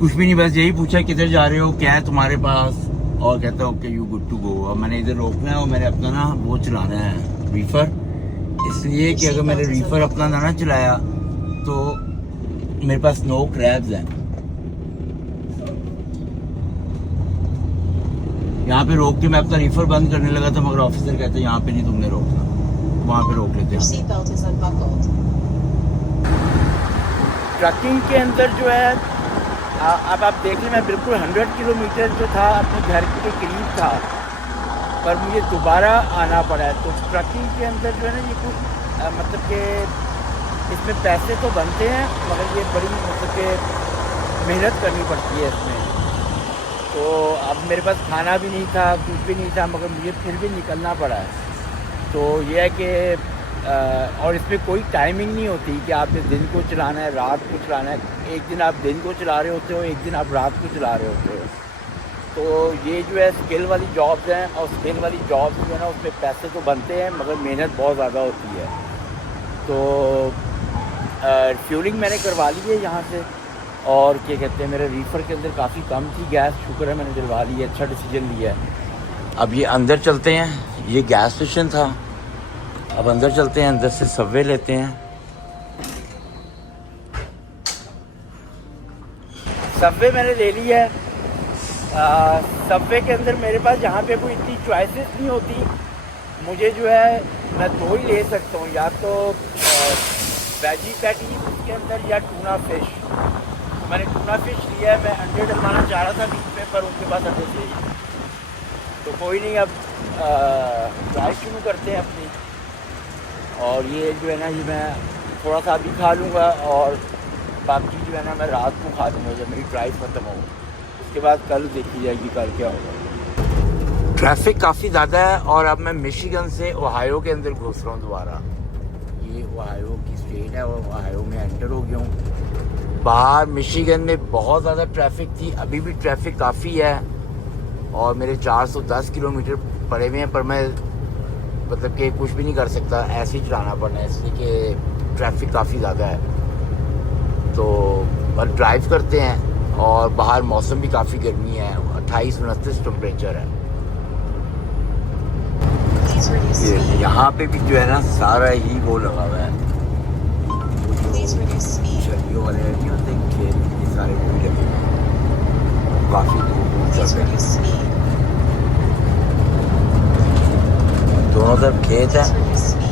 कुछ भी नहीं, बस यही पूछा किधर जा रहे हो, क्या है तुम्हारे पास, और कहता है okay you good to go. और मैंने इधर रोकना है और मैंने अपना ना वो चलाना है रीफर, इसलिए कि अगर मैंने रीफर अपना ना चलाया तो मेरे पास स्नो क्रैब्स हैं। यहाँ पे रोक के मैं अपना रिफर बंद करने लगा था, मगर ऑफिसर कहते यहाँ पे नहीं तुमने रोकना, वहाँ पे रोक लेते Your हैं। seatbelt is unbuckled. ट्रकिंग के अंदर जो है अब आप देख लें, मैं बिल्कुल 100 किलोमीटर जो था अपने घर के करीब था, पर मुझे दोबारा आना पड़ा है। तो ट्रकिंग के अंदर जो है ना, ये कुछ मतलब कि इसमें पैसे तो बनते हैं, मगर ये बड़ी मतलब कि मेहनत करनी पड़ती है इसमें। तो अब मेरे पास खाना भी नहीं था, कुछ भी नहीं था, मगर मुझे फिर भी निकलना पड़ा है। तो ये है कि और इसमें कोई टाइमिंग नहीं होती कि आपने दिन को चलाना है, रात को चलाना है। एक दिन आप दिन को चला रहे होते हो, एक दिन आप रात को चला रहे होते हो। तो ये जो है स्किल वाली जॉब्स हैं, और स्किल वाली जॉब्स जो है ना, उसमें पैसे तो बनते हैं, मगर मेहनत बहुत ज़्यादा होती है। तो फ्यूलिंग मैंने करवा ली है यहाँ से, और क्या कहते हैं, मेरे रीफर के अंदर काफ़ी कम थी गैस, शुक्र है मैंने दिलवा ली है, अच्छा डिसीजन लिया है। अब ये अंदर चलते हैं, ये गैस स्टेशन था, अब अंदर चलते हैं, अंदर से सबवे लेते हैं। सबवे मैंने ले ली है। सबवे के अंदर मेरे पास यहाँ पे कोई इतनी चॉइसेस नहीं होती, मुझे जो है मैं दो ही ले सकता हूँ, या तो वेजी पैटीज उसके अंदर या टूना फिश। मैंने टूना फिश लिया है, मैं अंडे डलवाना चाह रहा था बीच में, पर उनके पास अंडे थे ही। तो कोई नहीं, अब ट्राई शुरू करते हैं अपनी। और ये जो है ना, ये मैं थोड़ा सा अभी खा लूँगा, और बाकी जो है ना मैं रात को खा लूँगा जब मेरी ड्राइव ख़त्म हो। उसके बाद कल देखी जाएगी कल क्या होगा। ट्रैफिक काफ़ी ज़्यादा है, और अब मैं मिशिगन से ओहायो के अंदर घुस रहा हूँ दोबारा। ये ओहायो की स्टेट है, और ओहायो में एंटर हो गया हूँ। बाहर मिशिगन में बहुत ज़्यादा ट्रैफिक थी, अभी भी ट्रैफिक काफ़ी है, और मेरे 410 किलोमीटर पड़े हुए हैं, पर मैं मतलब कि कुछ भी नहीं कर सकता, ऐसे ही चलाना पड़ना है, इसलिए कि ट्रैफिक काफ़ी ज़्यादा है। तो बस ड्राइव करते हैं, और बाहर मौसम भी काफ़ी गर्मी है, 28-29 टेम्परेचर है। Please reduce speed. यहाँ पे भी जो है ना सारा ही वो लगा हुआ है, Please reduce speed. चलियो वाले नहीं होते खेत, ये सारे वो भी लगे हुए हैं, काफ़ी दूर Please चल रहे reduce speed. हैं, दोनों तरफ खेत है। Please reduce speed.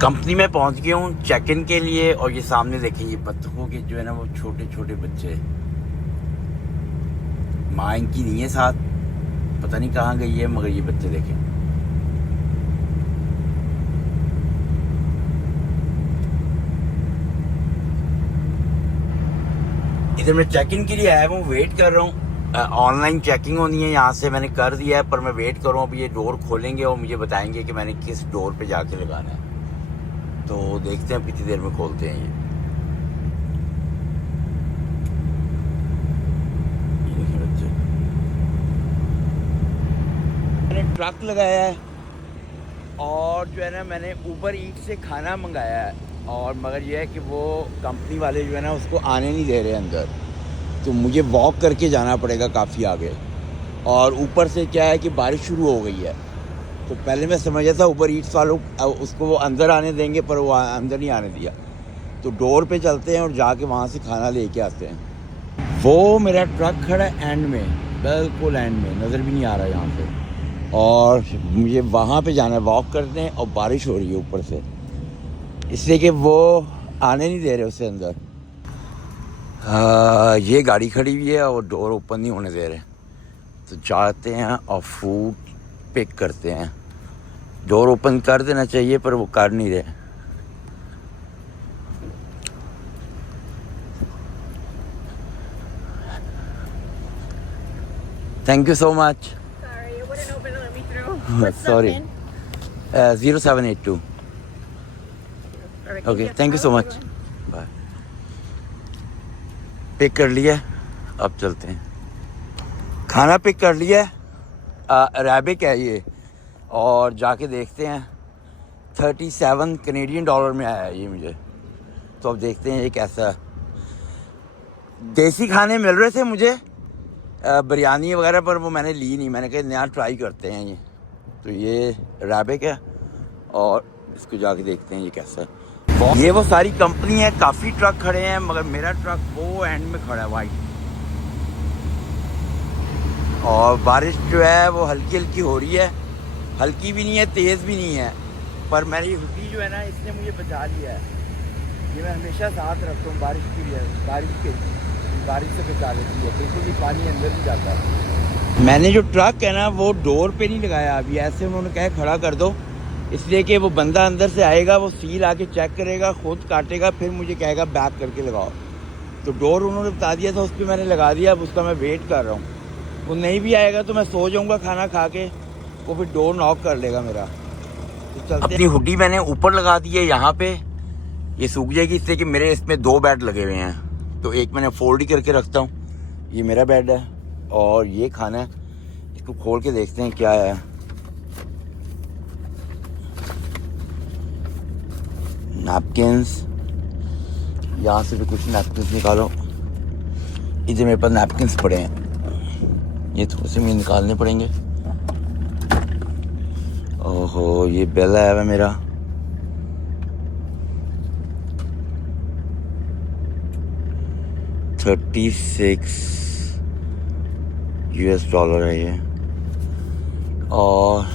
कंपनी में पहुंच गया हूँ चेक इन के लिए, और ये सामने देखिए, ये बत्तखों के जो है ना वो छोटे छोटे बच्चे, माँ इनकी नहीं है साथ, पता नहीं कहाँ गई है, मगर ये बच्चे देखें। इधर मैं चेक इन के लिए आया हूँ, वेट कर रहा हूँ। ऑनलाइन चेकिंग होनी है, यहाँ से मैंने कर दिया है, पर मैं वेट कर रहा हूँ। अभी ये डोर खोलेंगे और मुझे बताएंगे कि मैंने किस डोर पे जाके लगाना है। तो देखते हैं कितनी देर में खोलते हैं ये बच्चे। मैंने ट्रक लगाया है, और जो है ना मैंने ऊबर ईट से खाना मंगाया है, और मगर ये है कि वो कंपनी वाले जो है ना उसको आने नहीं दे रहे अंदर, तो मुझे वॉक करके जाना पड़ेगा काफ़ी आगे। और ऊपर से क्या है कि बारिश शुरू हो गई है, तो पहले मैं समझा था ऊबर ईट्स वालों उसको वो अंदर आने देंगे, पर वो अंदर नहीं आने दिया। तो डोर पे चलते हैं और जाके वहाँ से खाना लेके आते हैं। वो मेरा ट्रक खड़ा है एंड में, बिल्कुल एंड में, नज़र भी नहीं आ रहा यहाँ से, और मुझे वहाँ पे जाना है, वॉक करते हैं, और बारिश हो रही है ऊपर से, इसलिए कि वो आने नहीं दे रहे उससे अंदर। ये गाड़ी खड़ी हुई है और डोर ओपन नहीं होने दे रहे, तो जाते हैं और फूड पिक करते हैं। डोर ओपन कर देना चाहिए, पर वो कर नहीं रहे। Thank you so much. Sorry, it wouldn't open to let me through. What's Sorry. up, 0782। man? Okay, thank you so much, bye. Pick कर लिया, अब चलते हैं। खाना पिक कर लिया, अरेबिक है ये, और जाके देखते हैं। 37 कनेडियन डॉलर में आया है ये मुझे, तो अब देखते हैं ये कैसा है। देसी खाने मिल रहे थे मुझे, बिरयानी वगैरह, पर वो मैंने ली नहीं, मैंने कहा नया ट्राई करते हैं ये। तो ये अरेबिक है, और इसको जाके देखते हैं ये कैसा है। ये वो सारी कंपनी है, काफ़ी ट्रक खड़े हैं, मगर मेरा ट्रक वो एंड में खड़ा है वाइट। और बारिश जो है वो हल्की हल्की हो रही है, हल्की भी नहीं है, तेज़ भी नहीं है। पर मेरी हुडी जो है ना, इसने मुझे बचा लिया है। ये मैं हमेशा साथ रखता हूँ बारिश की लिए, बारिश से बचा लेती है, बिल्कुल भी पानी अंदर नहीं जाता। मैंने जो ट्रक है ना वो डोर पे नहीं लगाया अभी, ऐसे उन्होंने कहा खड़ा कर दो, इसलिए कि वो बंदा अंदर से आएगा, वो सील आके चेक करेगा, खुद काटेगा, फिर मुझे कहेगा बैक करके लगाओ। तो डोर उन्होंने बता दिया था, उस पर मैंने लगा दिया। अब उसका मैं वेट कर रहा हूँ। वो नहीं भी आएगा तो मैं सो जाऊँगा खाना खा के, वो फिर डोर नॉक कर लेगा मेरा। तो चलते। अपनी हुडी मैंने ऊपर लगा दी है यहाँ पे, ये सूख जाएगी, इसलिए कि मेरे इसमें 2 बेड लगे हुए हैं, तो एक मैंने फोल्ड ही करके रखता हूँ। ये मेरा बेड है और ये खाना है, इसको खोल के देखते हैं क्या है। नैपकिन्स, यहाँ से भी कुछ नैपकिन्स निकालो। इधर मेरे पास नैपकिन्स पड़े हैं, ये थोड़े से मुझे निकालने पड़ेंगे। ओहो, ये बिल आया हुआ मेरा, $36 है ये। और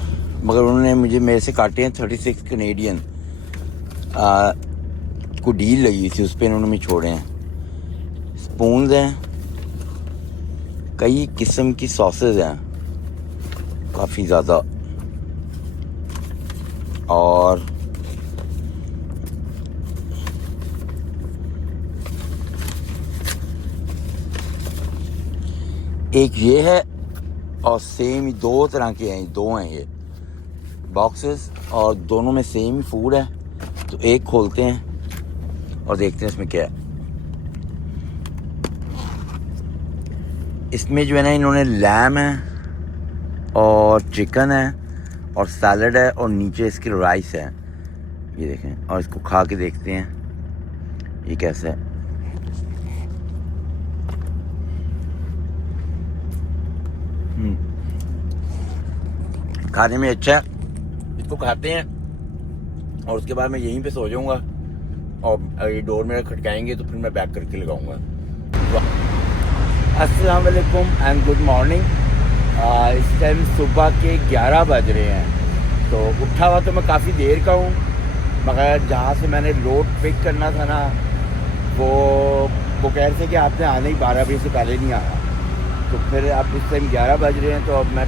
मगर उन्होंने मेरे से काटे हैं 36 कैनेडियन। को डील लगी थी, उस पर इन्होंने मुझे छोड़े हैं। स्पून्स हैं, कई किस्म की सॉसेज हैं, काफ़ी ज़्यादा। और एक ये है, और सेम ही 2 तरह के हैं, 2 हैं ये बॉक्सेस, और दोनों में सेम ही फूड है। तो एक खोलते हैं और देखते हैं इसमें क्या है। इसमें जो है ना, इन्होंने लैम है और चिकन है और सैलड है, और नीचे इसके राइस है, ये देखें। और इसको खा के देखते हैं ये कैसा है। खाने में अच्छा है, इसको खाते हैं और उसके बाद मैं यहीं पे सो जाऊंगा। और ये डोर मेरा खटकाएंगे तो फिर मैं बैक करके लगाऊंगा। अस्सलाम वालेकुम एंड गुड मॉर्निंग। इस टाइम सुबह के 11 बज रहे हैं। तो उठा हुआ तो मैं काफ़ी देर का हूँ, मगर जहाँ से मैंने लोड पिक करना था ना, वो कह रहे थे कि आपने आने ही 12 बजे से पहले नहीं आना। तो फिर अब इस टाइम 11 बज रहे हैं, तो अब मैं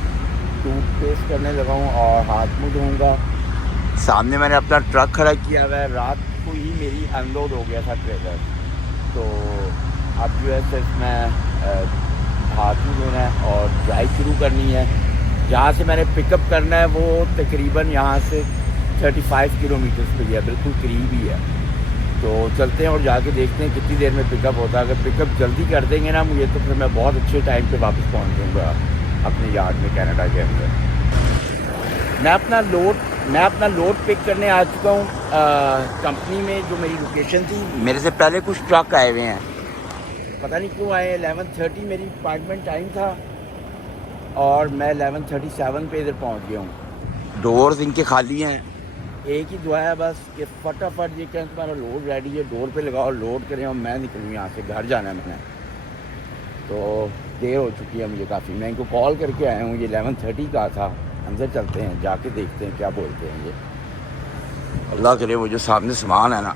टूथपेस्ट करने लगा हूँ और हाथ मुँह धोऊँगा। सामने मैंने अपना ट्रक खड़ा किया हुआ है, रात को ही मेरी अनलोड हो गया था ट्रेलर। तो अब जो है सिर्फ मैं हाथ मुँह धोना है और ड्राइव शुरू करनी है। जहाँ से मैंने पिकअप करना है वो तकरीबन यहाँ से 35 किलोमीटर पे है, बिल्कुल करीब ही है। तो चलते हैं और जाके देखते हैं कितनी देर में पिकअप होता है। अगर पिकअप जल्दी कर देंगे ना मुझे, तो फिर मैं बहुत अच्छे टाइम पे वापस पहुँच जाऊँगा अपने यार्ड में कनाडा के अंदर। मैं अपना लोड पिक करने आ चुका हूँ कंपनी में, जो मेरी लोकेशन थी। मेरे से पहले कुछ ट्रक आए हुए हैं, पता नहीं क्यों आए। 11:30 मेरी अपॉइंटमेंट टाइम था और मैं 11:37 पे इधर पहुँच गया हूँ। डोर्स इनके खाली हैं। एक ही दुआ है बस कि फटाफट ये कहें तुम्हारा लोड रेडी है, डोर पे लगाओ, लोड करें और मैं निकलूँ यहाँ से। घर जाना है मैंने, तो देर हो चुकी है मुझे काफ़ी। मैं इनको कॉल करके आया हूँ, ये 11:30 का था। अंदर चलते हैं, जाके देखते हैं क्या बोलते हैं ये। अल्लाह करे वो जो सामने सामान है ना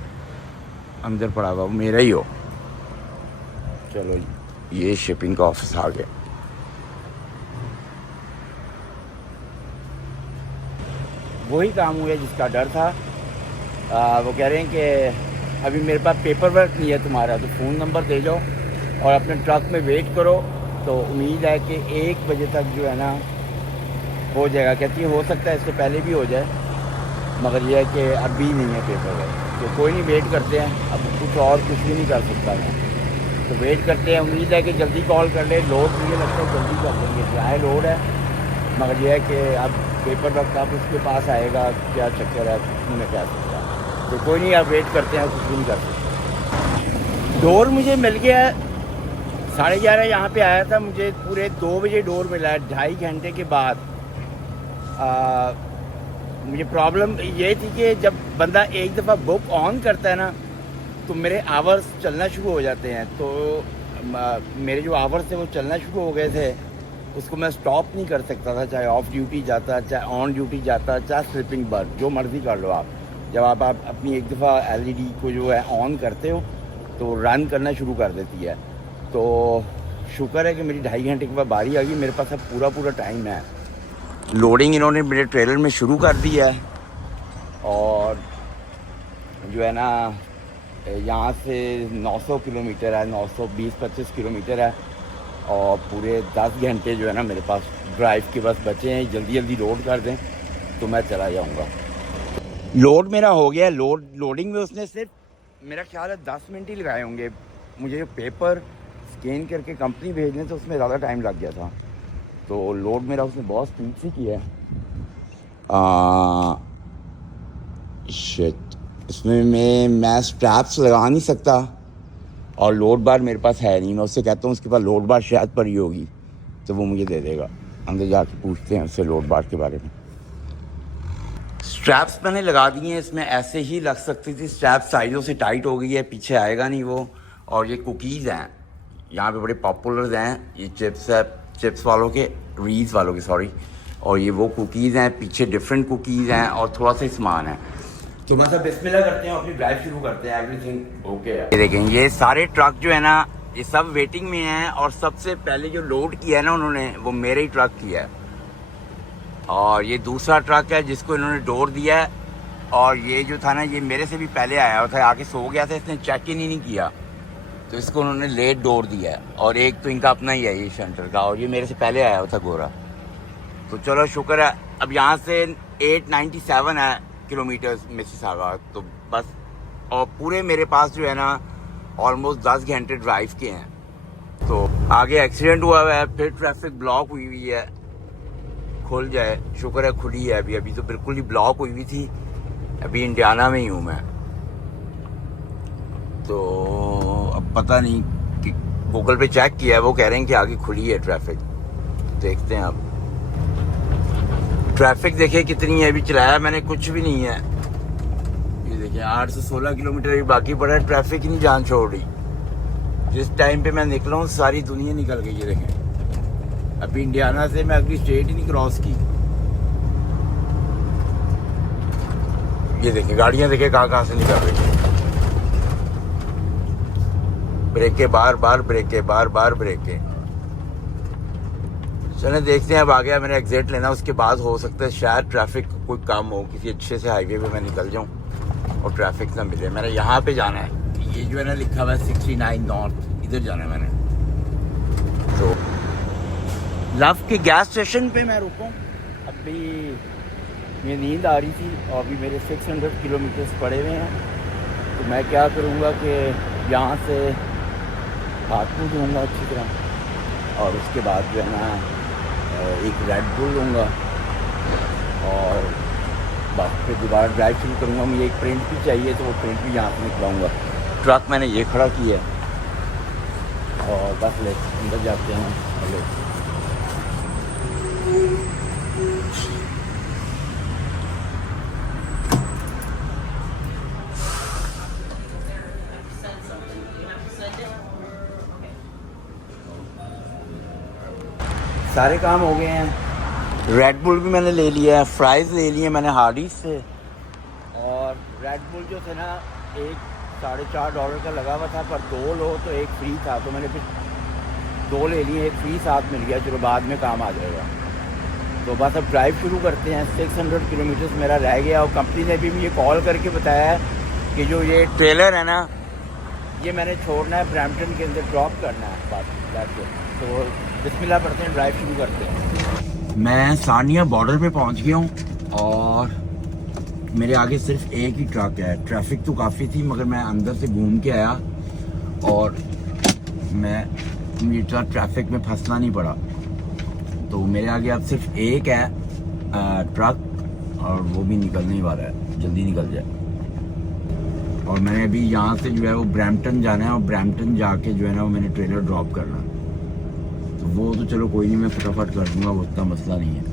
अंदर पड़ा हुआ वो मेरा ही हो। चलो, ये शिपिंग का ऑफिस आ गया। वही काम हुआ जिसका डर था। वो कह रहे हैं कि अभी मेरे पास पेपर वर्क नहीं है तुम्हारा, तो फ़ोन नंबर दे जाओ और अपने ट्रक में वेट करो। तो उम्मीद है कि 1 बजे तक जो है ना हो जाएगा। कहती है हो सकता है इससे पहले भी हो जाए, मगर यह है कि अभी नहीं है पेपर वर्क। तो कोई नहीं, वेट करते हैं। अब कुछ भी नहीं कर सकता मैं, तो वेट करते हैं। उम्मीद है कि जल्दी कॉल कर ले। लोड मुझे लगता है जल्दी कर देंगे, ड्राई लोड है, मगर यह है कि अब पेपर वर्क अब उसके पास आएगा, क्या चक्कर है नहीं मैं कह सकता। तो कोई नहीं, अब वेट करते हैं, कुछ भी नहीं कर सकते। डोर मुझे मिल गया है 11:30 यहाँ पे आया था, मुझे पूरे 2 बजे डोर मिला है, 2.5 घंटे के बाद। मुझे प्रॉब्लम ये थी कि जब बंदा एक दफ़ा बुक ऑन करता है ना तो मेरे आवर्स चलना शुरू हो जाते हैं, तो मेरे जो आवर्स थे वो चलना शुरू हो गए थे, उसको मैं स्टॉप नहीं कर सकता था, चाहे ऑफ ड्यूटी जाता, चाहे ऑन ड्यूटी जाता, चाहे स्लीपिंग बर्थ, जो मर्ज़ी कर लो आप। जब आप अपनी एक दफ़ा एलईडी को जो है ऑन करते हो तो रन करना शुरू कर देती है। तो शुक्र है कि मेरी 2.5 घंटे के बाद बारी आ गई, मेरे पास अब पूरा टाइम है। लोडिंग इन्होंने मेरे ट्रेलर में शुरू कर दी है और जो है ना यहाँ से 900 किलोमीटर है, 920-25 किलोमीटर है और पूरे 10 घंटे जो है ना मेरे पास ड्राइव के बस बचे हैं। जल्दी लोड कर दें तो मैं चला जाऊँगा। लोड मेरा हो गया। लोडिंग में उसने सिर्फ मेरा ख्याल है 10 मिनट ही लगाए होंगे। मुझे जो पेपर स्कैन करके कंपनी भेजने तो उसमें ज़्यादा टाइम लग गया था, तो लोड मेरा उसने बहुत स्पीड से किया है। शिट, इसमें मैं स्ट्रैप्स लगा नहीं सकता और लोड बार मेरे पास है नहीं। मैं उससे कहता हूँ उसके पास लोड बार शायद पड़ी होगी तो वो मुझे दे देगा। अंदर जाके पूछते हैं उससे लोड बार के बारे में। स्ट्रैप्स मैंने लगा दिए हैं, इसमें ऐसे ही लग सकती थी। स्ट्रैप साइडों से टाइट हो गई है, पीछे आएगा नहीं वो। और ये कुकीज़ हैं, यहाँ पे बड़े पॉपुलर हैं। ये चिप्स है, चिप्स वालों के, रीज वालों के सॉरी। और ये वो कुकीज़ हैं, पीछे डिफरेंट कुकीज़ हैं और थोड़ा सा सामान है। तो बस अब बिस्मिल्लाह करते हैं, अपनी ड्राइव शुरू करते हैं। एवरीथिंग ओके है। ये देखें, ये सारे ट्रक जो है ना ये सब वेटिंग में हैं और सबसे पहले जो लोड किया है ना उन्होंने वो मेरे ही ट्रक किया है। और ये दूसरा ट्रक है जिसको इन्होंने डोर दिया है। और ये जो था ना ये मेरे से भी पहले आया हुआ था, आके सो गया था, इसने चेक इन ही नहीं किया तो इसको उन्होंने लेट डोर दिया है। और एक तो इनका अपना ही है ये सेंटर का, और ये मेरे से पहले आया हुआ था गोरा। तो चलो शुक्र है। अब यहाँ से 897 है किलोमीटर्स मिसिसागा, तो बस। और पूरे मेरे पास जो है ना ऑलमोस्ट 10 घंटे ड्राइव के हैं। तो आगे एक्सीडेंट हुआ है, फिर ट्रैफिक ब्लॉक हुई हुई है। खुल जाए, शुक्र है खुली है। अभी तो बिल्कुल ही ब्लॉक हुई हुई थी। अभी इंडियाना में ही हूँ मैं। तो अब पता नहीं कि गूगल पे चेक किया है, वो कह रहे हैं कि आगे खुली है ट्रैफिक। देखते हैं अब। ट्रैफिक देखिए कितनी है, अभी चलाया मैंने कुछ भी नहीं है। ये देखिए 8 से 16 किलोमीटर ही बाकी पड़ा है। ट्रैफिक ही नहीं जान छोड़ रही। जिस टाइम पे मैं निकला हूँ सारी दुनिया निकल गई। ये देखें, अभी इंडियाना से मैं अगली स्टेट ही नहीं क्रॉस की। ये देखिए गाड़ियां देखिए कहाँ से निकल रही हैं। ब्रेके बार ब्रेके बार ब्रेके। चलें देखते हैं। अब आ गया मैंने एग्जिट लेना, उसके बाद हो सकता है शायद ट्रैफिक कोई कम हो, किसी अच्छे से हाईवे पे मैं निकल जाऊं और ट्रैफिक ना मिले। मैंने यहाँ पे जाना है, ये जो है ना लिखा हुआ है 69 नॉर्थ, इधर जाना है मैंने। तो लव के गैस स्टेशन पे मैं रुका हूँ। अभी मुझे नींद आ रही थी और अभी मेरे 600 किलोमीटर्स पड़े हुए हैं। तो मैं क्या करूँगा कि यहाँ से हाथ मुँह धोऊँगा अच्छी तरह और उसके बाद जो है ना एक रेड बुल लूँगा और बस फिर दोबारा ड्राइव शुरू करूँगा। मुझे एक प्रिंट भी चाहिए तो वो प्रिंट भी यहाँ से निकलाऊँगा। ट्रक मैंने ये खड़ा किया है और बस ले अंदर जाते हैं। हेलो, सारे काम हो गए हैं। रेड बुल भी मैंने ले लिया है, फ्राइज़ ले लिए मैंने हार्डीज से। और रेड बुल जो थे ना एक $4.5 का लगा हुआ था, पर 2 लो तो एक फ्री था, तो मैंने फिर 2 ले लिए, एक फ्री साथ मिल गया। चलो बाद में काम आ जाएगा। तो बस अब ड्राइव शुरू करते हैं। 600 किलोमीटर्स मेरा रह गया और कंपनी ने भी मुझे कॉल करके बताया है कि जो ये ट्रेलर है ना ये मैंने छोड़ना है, ब्रैम्पटन के अंदर ड्रॉप करना है बस। तो बिस्मिल्लाह करते हैं, ड्राइव शुरू करते हैं। मैं सानिया बॉर्डर पे पहुंच गया हूँ और मेरे आगे सिर्फ एक ही ट्रक है। ट्रैफिक तो काफ़ी थी मगर मैं अंदर से घूम के आया और मुझे ट्रैफिक में फंसना नहीं पड़ा। तो मेरे आगे अब सिर्फ एक है ट्रक और वो भी निकलने ही वाला है, जल्दी निकल जाए। और मैंने अभी यहाँ से जो है वो ब्रैम्पटन जाना है और ब्रैम्पटन जाके जो है ना वो मैंने ट्रेलर ड्रॉप करना। तो वो तो चलो कोई नहीं, मैं फटाफट कर दूँगा, वो उतना मसला नहीं है।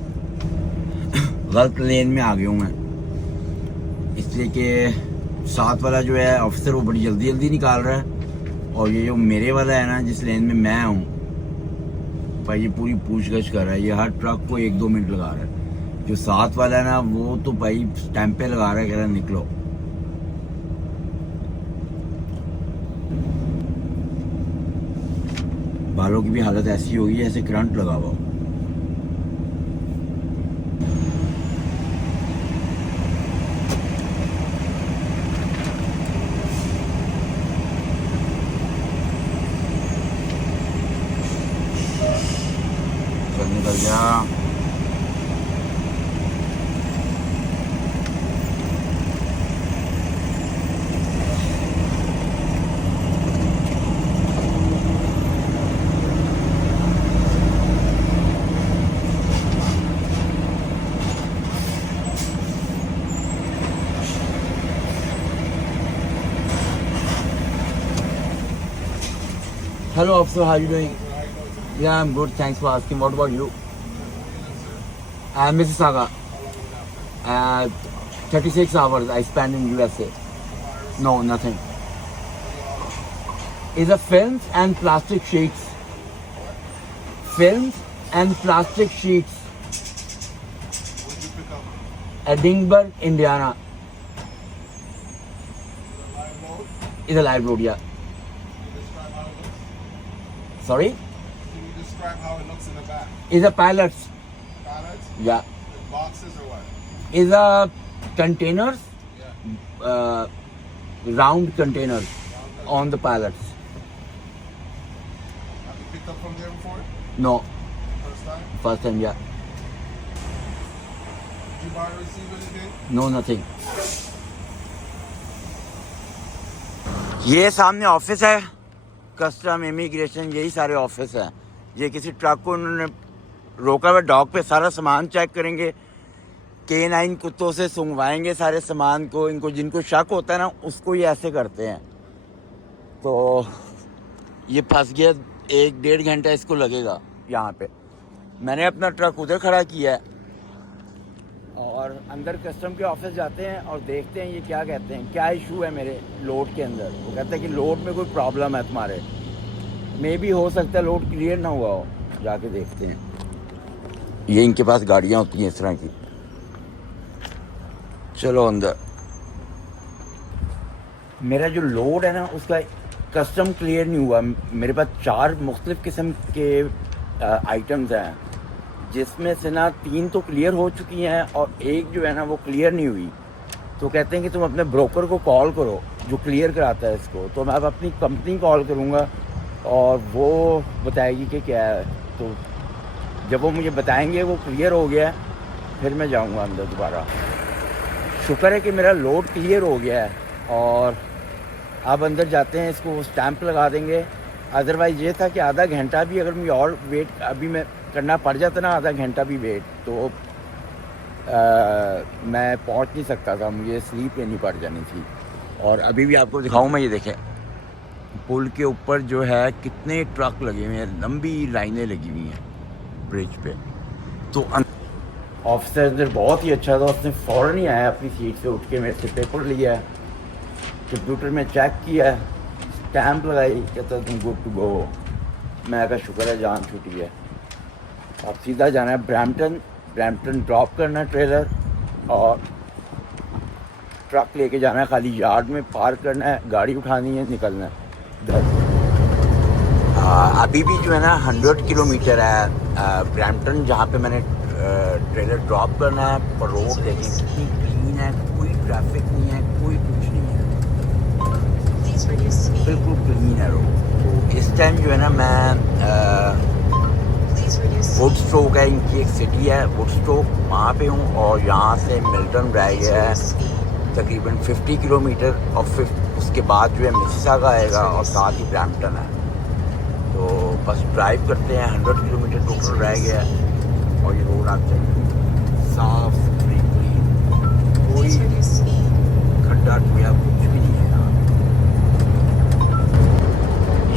गलत लेन में आ गया हूँ मैं, इसलिए कि 7 वाला जो है ऑफिसर वो बड़ी जल्दी जल्दी निकाल रहा है, और ये जो मेरे वाला है ना जिस लेन में मैं हूँ भाई, ये पूरी पूछगछ कर रहा है। ये हर ट्रक को 1-2 मिनट लगा रहा है। जो 7 वाला है ना वो तो भाई स्टैंप पे लगा रहा है, कह रहा है निकलो। बालों की भी हालत ऐसी होगी जैसे करंट लगा हुआ हो। चल निकल जा। Hello officer, how are you doing? Yeah, I'm good. Thanks for asking. What about you? Mississauga. 36 hours I spent in USA. No, nothing. Is a films and plastic sheets. Films and plastic sheets. Edinburgh, Indiana. Is a live road, yeah. Sorry? Can you describe how it looks in the back? Is a pallets. Pallets? Yeah. Boxes or what? Is a containers. Yeah. Round containers on the pallets. Have you picked up from there before? No, First time? first time, yeah. Did you buy or receive anything? No, nothing. ये सामने office है, custom, immigration, यही सारे office हैं। ये किसी truck को उन्होंने रोका हुआ, डॉग पे सारा सामान चेक करेंगे, K9 कुत्तों से सूंघवाएंगे सारे सामान को। इनको जिनको शक होता है ना उसको ये ऐसे करते हैं। तो ये फंस गया, 1-1.5 घंटा इसको लगेगा यहाँ पे। मैंने अपना ट्रक उधर खड़ा किया है और अंदर कस्टम के ऑफिस जाते हैं और देखते हैं ये क्या कहते हैं, क्या इशू है मेरे लोड के अंदर। वो कहते हैं कि लोड में कोई प्रॉब्लम है तुम्हारे, मे भी हो सकता है लोड क्लियर ना हुआ हो। जाके देखते हैं। ये इनके पास गाड़ियाँ होती हैं इस तरह की। चलो अंदर। मेरा जो लोड है ना उसका कस्टम क्लियर नहीं हुआ। मेरे पास 4 मुख्तलिफ किस्म के आइटम्स हैं, जिसमें से ना 3 तो क्लियर हो चुकी हैं और एक जो है ना वो क्लियर नहीं हुई। तो कहते हैं कि तुम अपने ब्रोकर को कॉल करो जो क्लियर कराता है इसको। तो मैं अब अपनी कंपनी कॉल करूँगा और वो बताएगी कि क्या है। तो जब वो मुझे बताएंगे वो क्लियर हो गया फिर मैं जाऊँगा अंदर दोबारा। शुक्र है कि मेरा लोड क्लियर हो गया है और अब अंदर जाते हैं, इसको स्टैंप लगा देंगे। अदरवाइज़ ये था कि आधा घंटा भी अगर मुझे और वेट अभी मैं करना पड़ जाता ना, आधा घंटा भी वेट, तो मैं पहुंच नहीं सकता था, मुझे स्लीप लेनी पड़ जानी थी। और अभी भी आपको दिखाऊं मैं, ये देखें पुल के ऊपर जो है कितने ट्रक लगे हुए हैं, लंबी लाइनें लगी हुई हैं ब्रिज पे। तो ऑफिसर अंदर बहुत ही अच्छा था, उसने फ़ौरन ही आया अपनी सीट से उठ के मेरे से पेपर लिया है, कंप्यूटर में चेक किया, स्टैंप लगाई, कहता तुम गुड टू गो। मैं कहा शुक्र है जान छूटी है। अब सीधा जाना है ब्रैम्पटन ड्रॉप करना है ट्रेलर और ट्रक लेके जाना है, खाली यार्ड में पार्क करना है, गाड़ी उठानी है, निकलना है। अभी भी जो है ना 100 किलोमीटर है ब्रैम्पटन, जहाँ पे मैंने ट्रेलर ड्रॉप करना है। पर रोड देखें कितनी क्लीन है, कोई ट्रैफिक नहीं है, कोई कुछ नहीं है, बिल्कुल क्लीन है रोड। तो इस टाइम जो है ना मैं वुडस्टोक है, इनकी एक सिटी है वुडस्टोक, वहाँ पे हूँ। और यहाँ से मिल्टन रह गया है तकरीबन 50 किलोमीटर और उसके बाद जो है मिसिसागा आएगा और साथ ही ब्रैम्पटन है। तो बस ड्राइव करते हैं, 100 किलोमीटर टोटल रह गया है। और ये रोड आप चाहिए साफ सुथरी, कोई खड्डा टूया कुछ भी नहीं है यहाँ।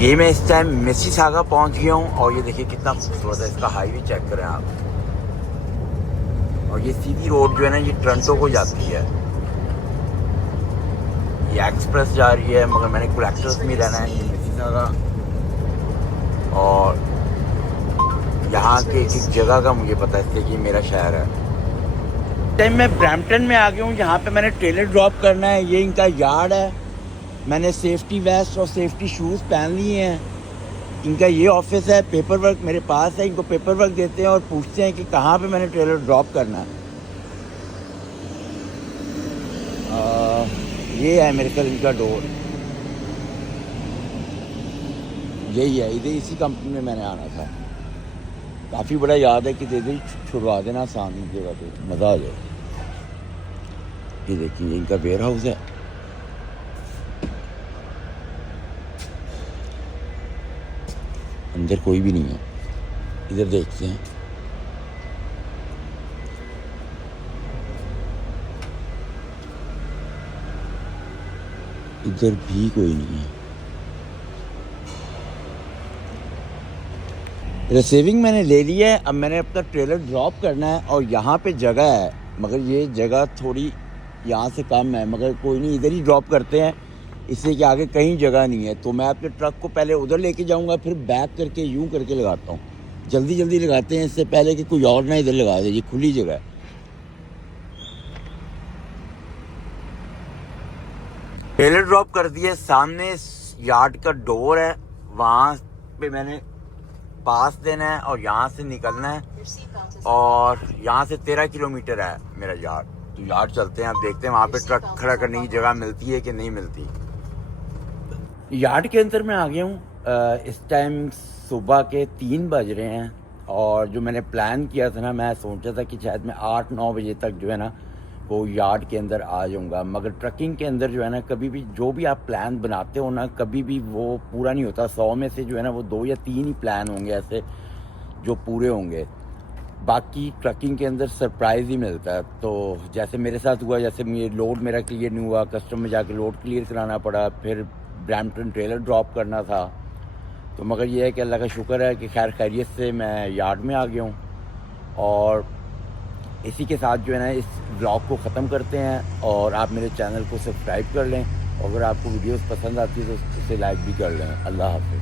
ये मैं इस टाइम मिसिसागा पहुंच गया हूँ और ये देखिए कितना खूबसूरत है, इसका हाईवे चेक करें आप। और ये सीधी रोड जो है ना ये टोरंटो को जाती है। ये एक्सप्रेस जा रही है, मगर मैंने कलेक्टर्स में रहना है, ये मिसिसागा। और यहाँ के एक एक जगह का मुझे पता है, इसलिए कि मेरा शहर है। टाइम मैं ब्रैम्पटन में आ गया हूँ। यहाँ पे मैंने ट्रेलर ड्रॉप करना है। ये इनका यार्ड है। मैंने सेफ्टी वेस्ट और सेफ्टी शूज़ पहन लिए हैं। इनका ये ऑफिस है। पेपर वर्क मेरे पास है। इनको पेपर वर्क देते हैं और पूछते हैं कि कहाँ पे मैंने ट्रेलर ड्रॉप करना है। ये है मेरे ख्याल इनका डोर, यही है। इधर इसी कंपनी में मैंने आना था। काफ़ी बड़ा याद है कि दे दे छुड़वा देना आसान जगह पे, मज़ा आ जाए। ये देखिए इनका वेयर हाउस है। अंदर कोई भी नहीं है। इधर देखते हैं। इधर भी कोई नहीं है। रिसीविंग मैंने ले ली है। अब मैंने अपना ट्रेलर ड्रॉप करना है और यहाँ पे जगह है, मगर ये जगह थोड़ी यहाँ से कम है। मगर कोई नहीं, इधर ही ड्रॉप करते हैं, इससे कि आगे कहीं जगह नहीं है। तो मैं अपने ट्रक को पहले उधर लेके जाऊँगा, फिर बैक करके यूँ करके लगाता हूँ। जल्दी जल्दी लगाते हैं, इससे पहले कि कोई और ना इधर लगा दे। ये खुली जगह है। ट्रेलर ड्रॉप कर दिया। सामने यार्ड का डोर है, वहाँ पे मैंने पास देना है और यहाँ से निकलना है। Your seatbelt is और यहाँ से 13 किलोमीटर है मेरा यार्ड। तो यार्ड चलते हैं। अब देखते हैं वहाँ पे ट्रक खड़ा करने की जगह मिलती है कि नहीं मिलती। यार्ड के अंदर मैं आ गया हूँ। इस टाइम सुबह के 3 बज रहे हैं। और जो मैंने प्लान किया था ना, मैं सोचा था कि शायद मैं 8-9 बजे तक जो है ना वो यार्ड के अंदर आ जाऊँगा। मगर ट्रकिंग के अंदर जो है ना, कभी भी जो भी आप प्लान बनाते हो ना, कभी भी वो पूरा नहीं होता। 100 में से जो है ना वो 2 या 3 ही प्लान होंगे ऐसे जो पूरे होंगे। बाकी ट्रकिंग के अंदर सरप्राइज़ ही मिलता है। तो जैसे मेरे साथ हुआ, जैसे ये लोड मेरा क्लियर नहीं हुआ, कस्टम में जाके लोड क्लियर कराना पड़ा, फिर ब्रैम्पटन ट्रेलर ड्रॉप करना था। तो मगर ये है कि अल्लाह का शुक्र है कि खैर खैरियत से मैं यार्ड में आ गया हूँ। और इसी के साथ जो है ना इस ब्लॉग को ख़त्म करते हैं। और आप मेरे चैनल को सब्सक्राइब कर लें। अगर आपको वीडियोस पसंद आती है तो उसे लाइक भी कर लें। अल्लाह हाफ़िज़।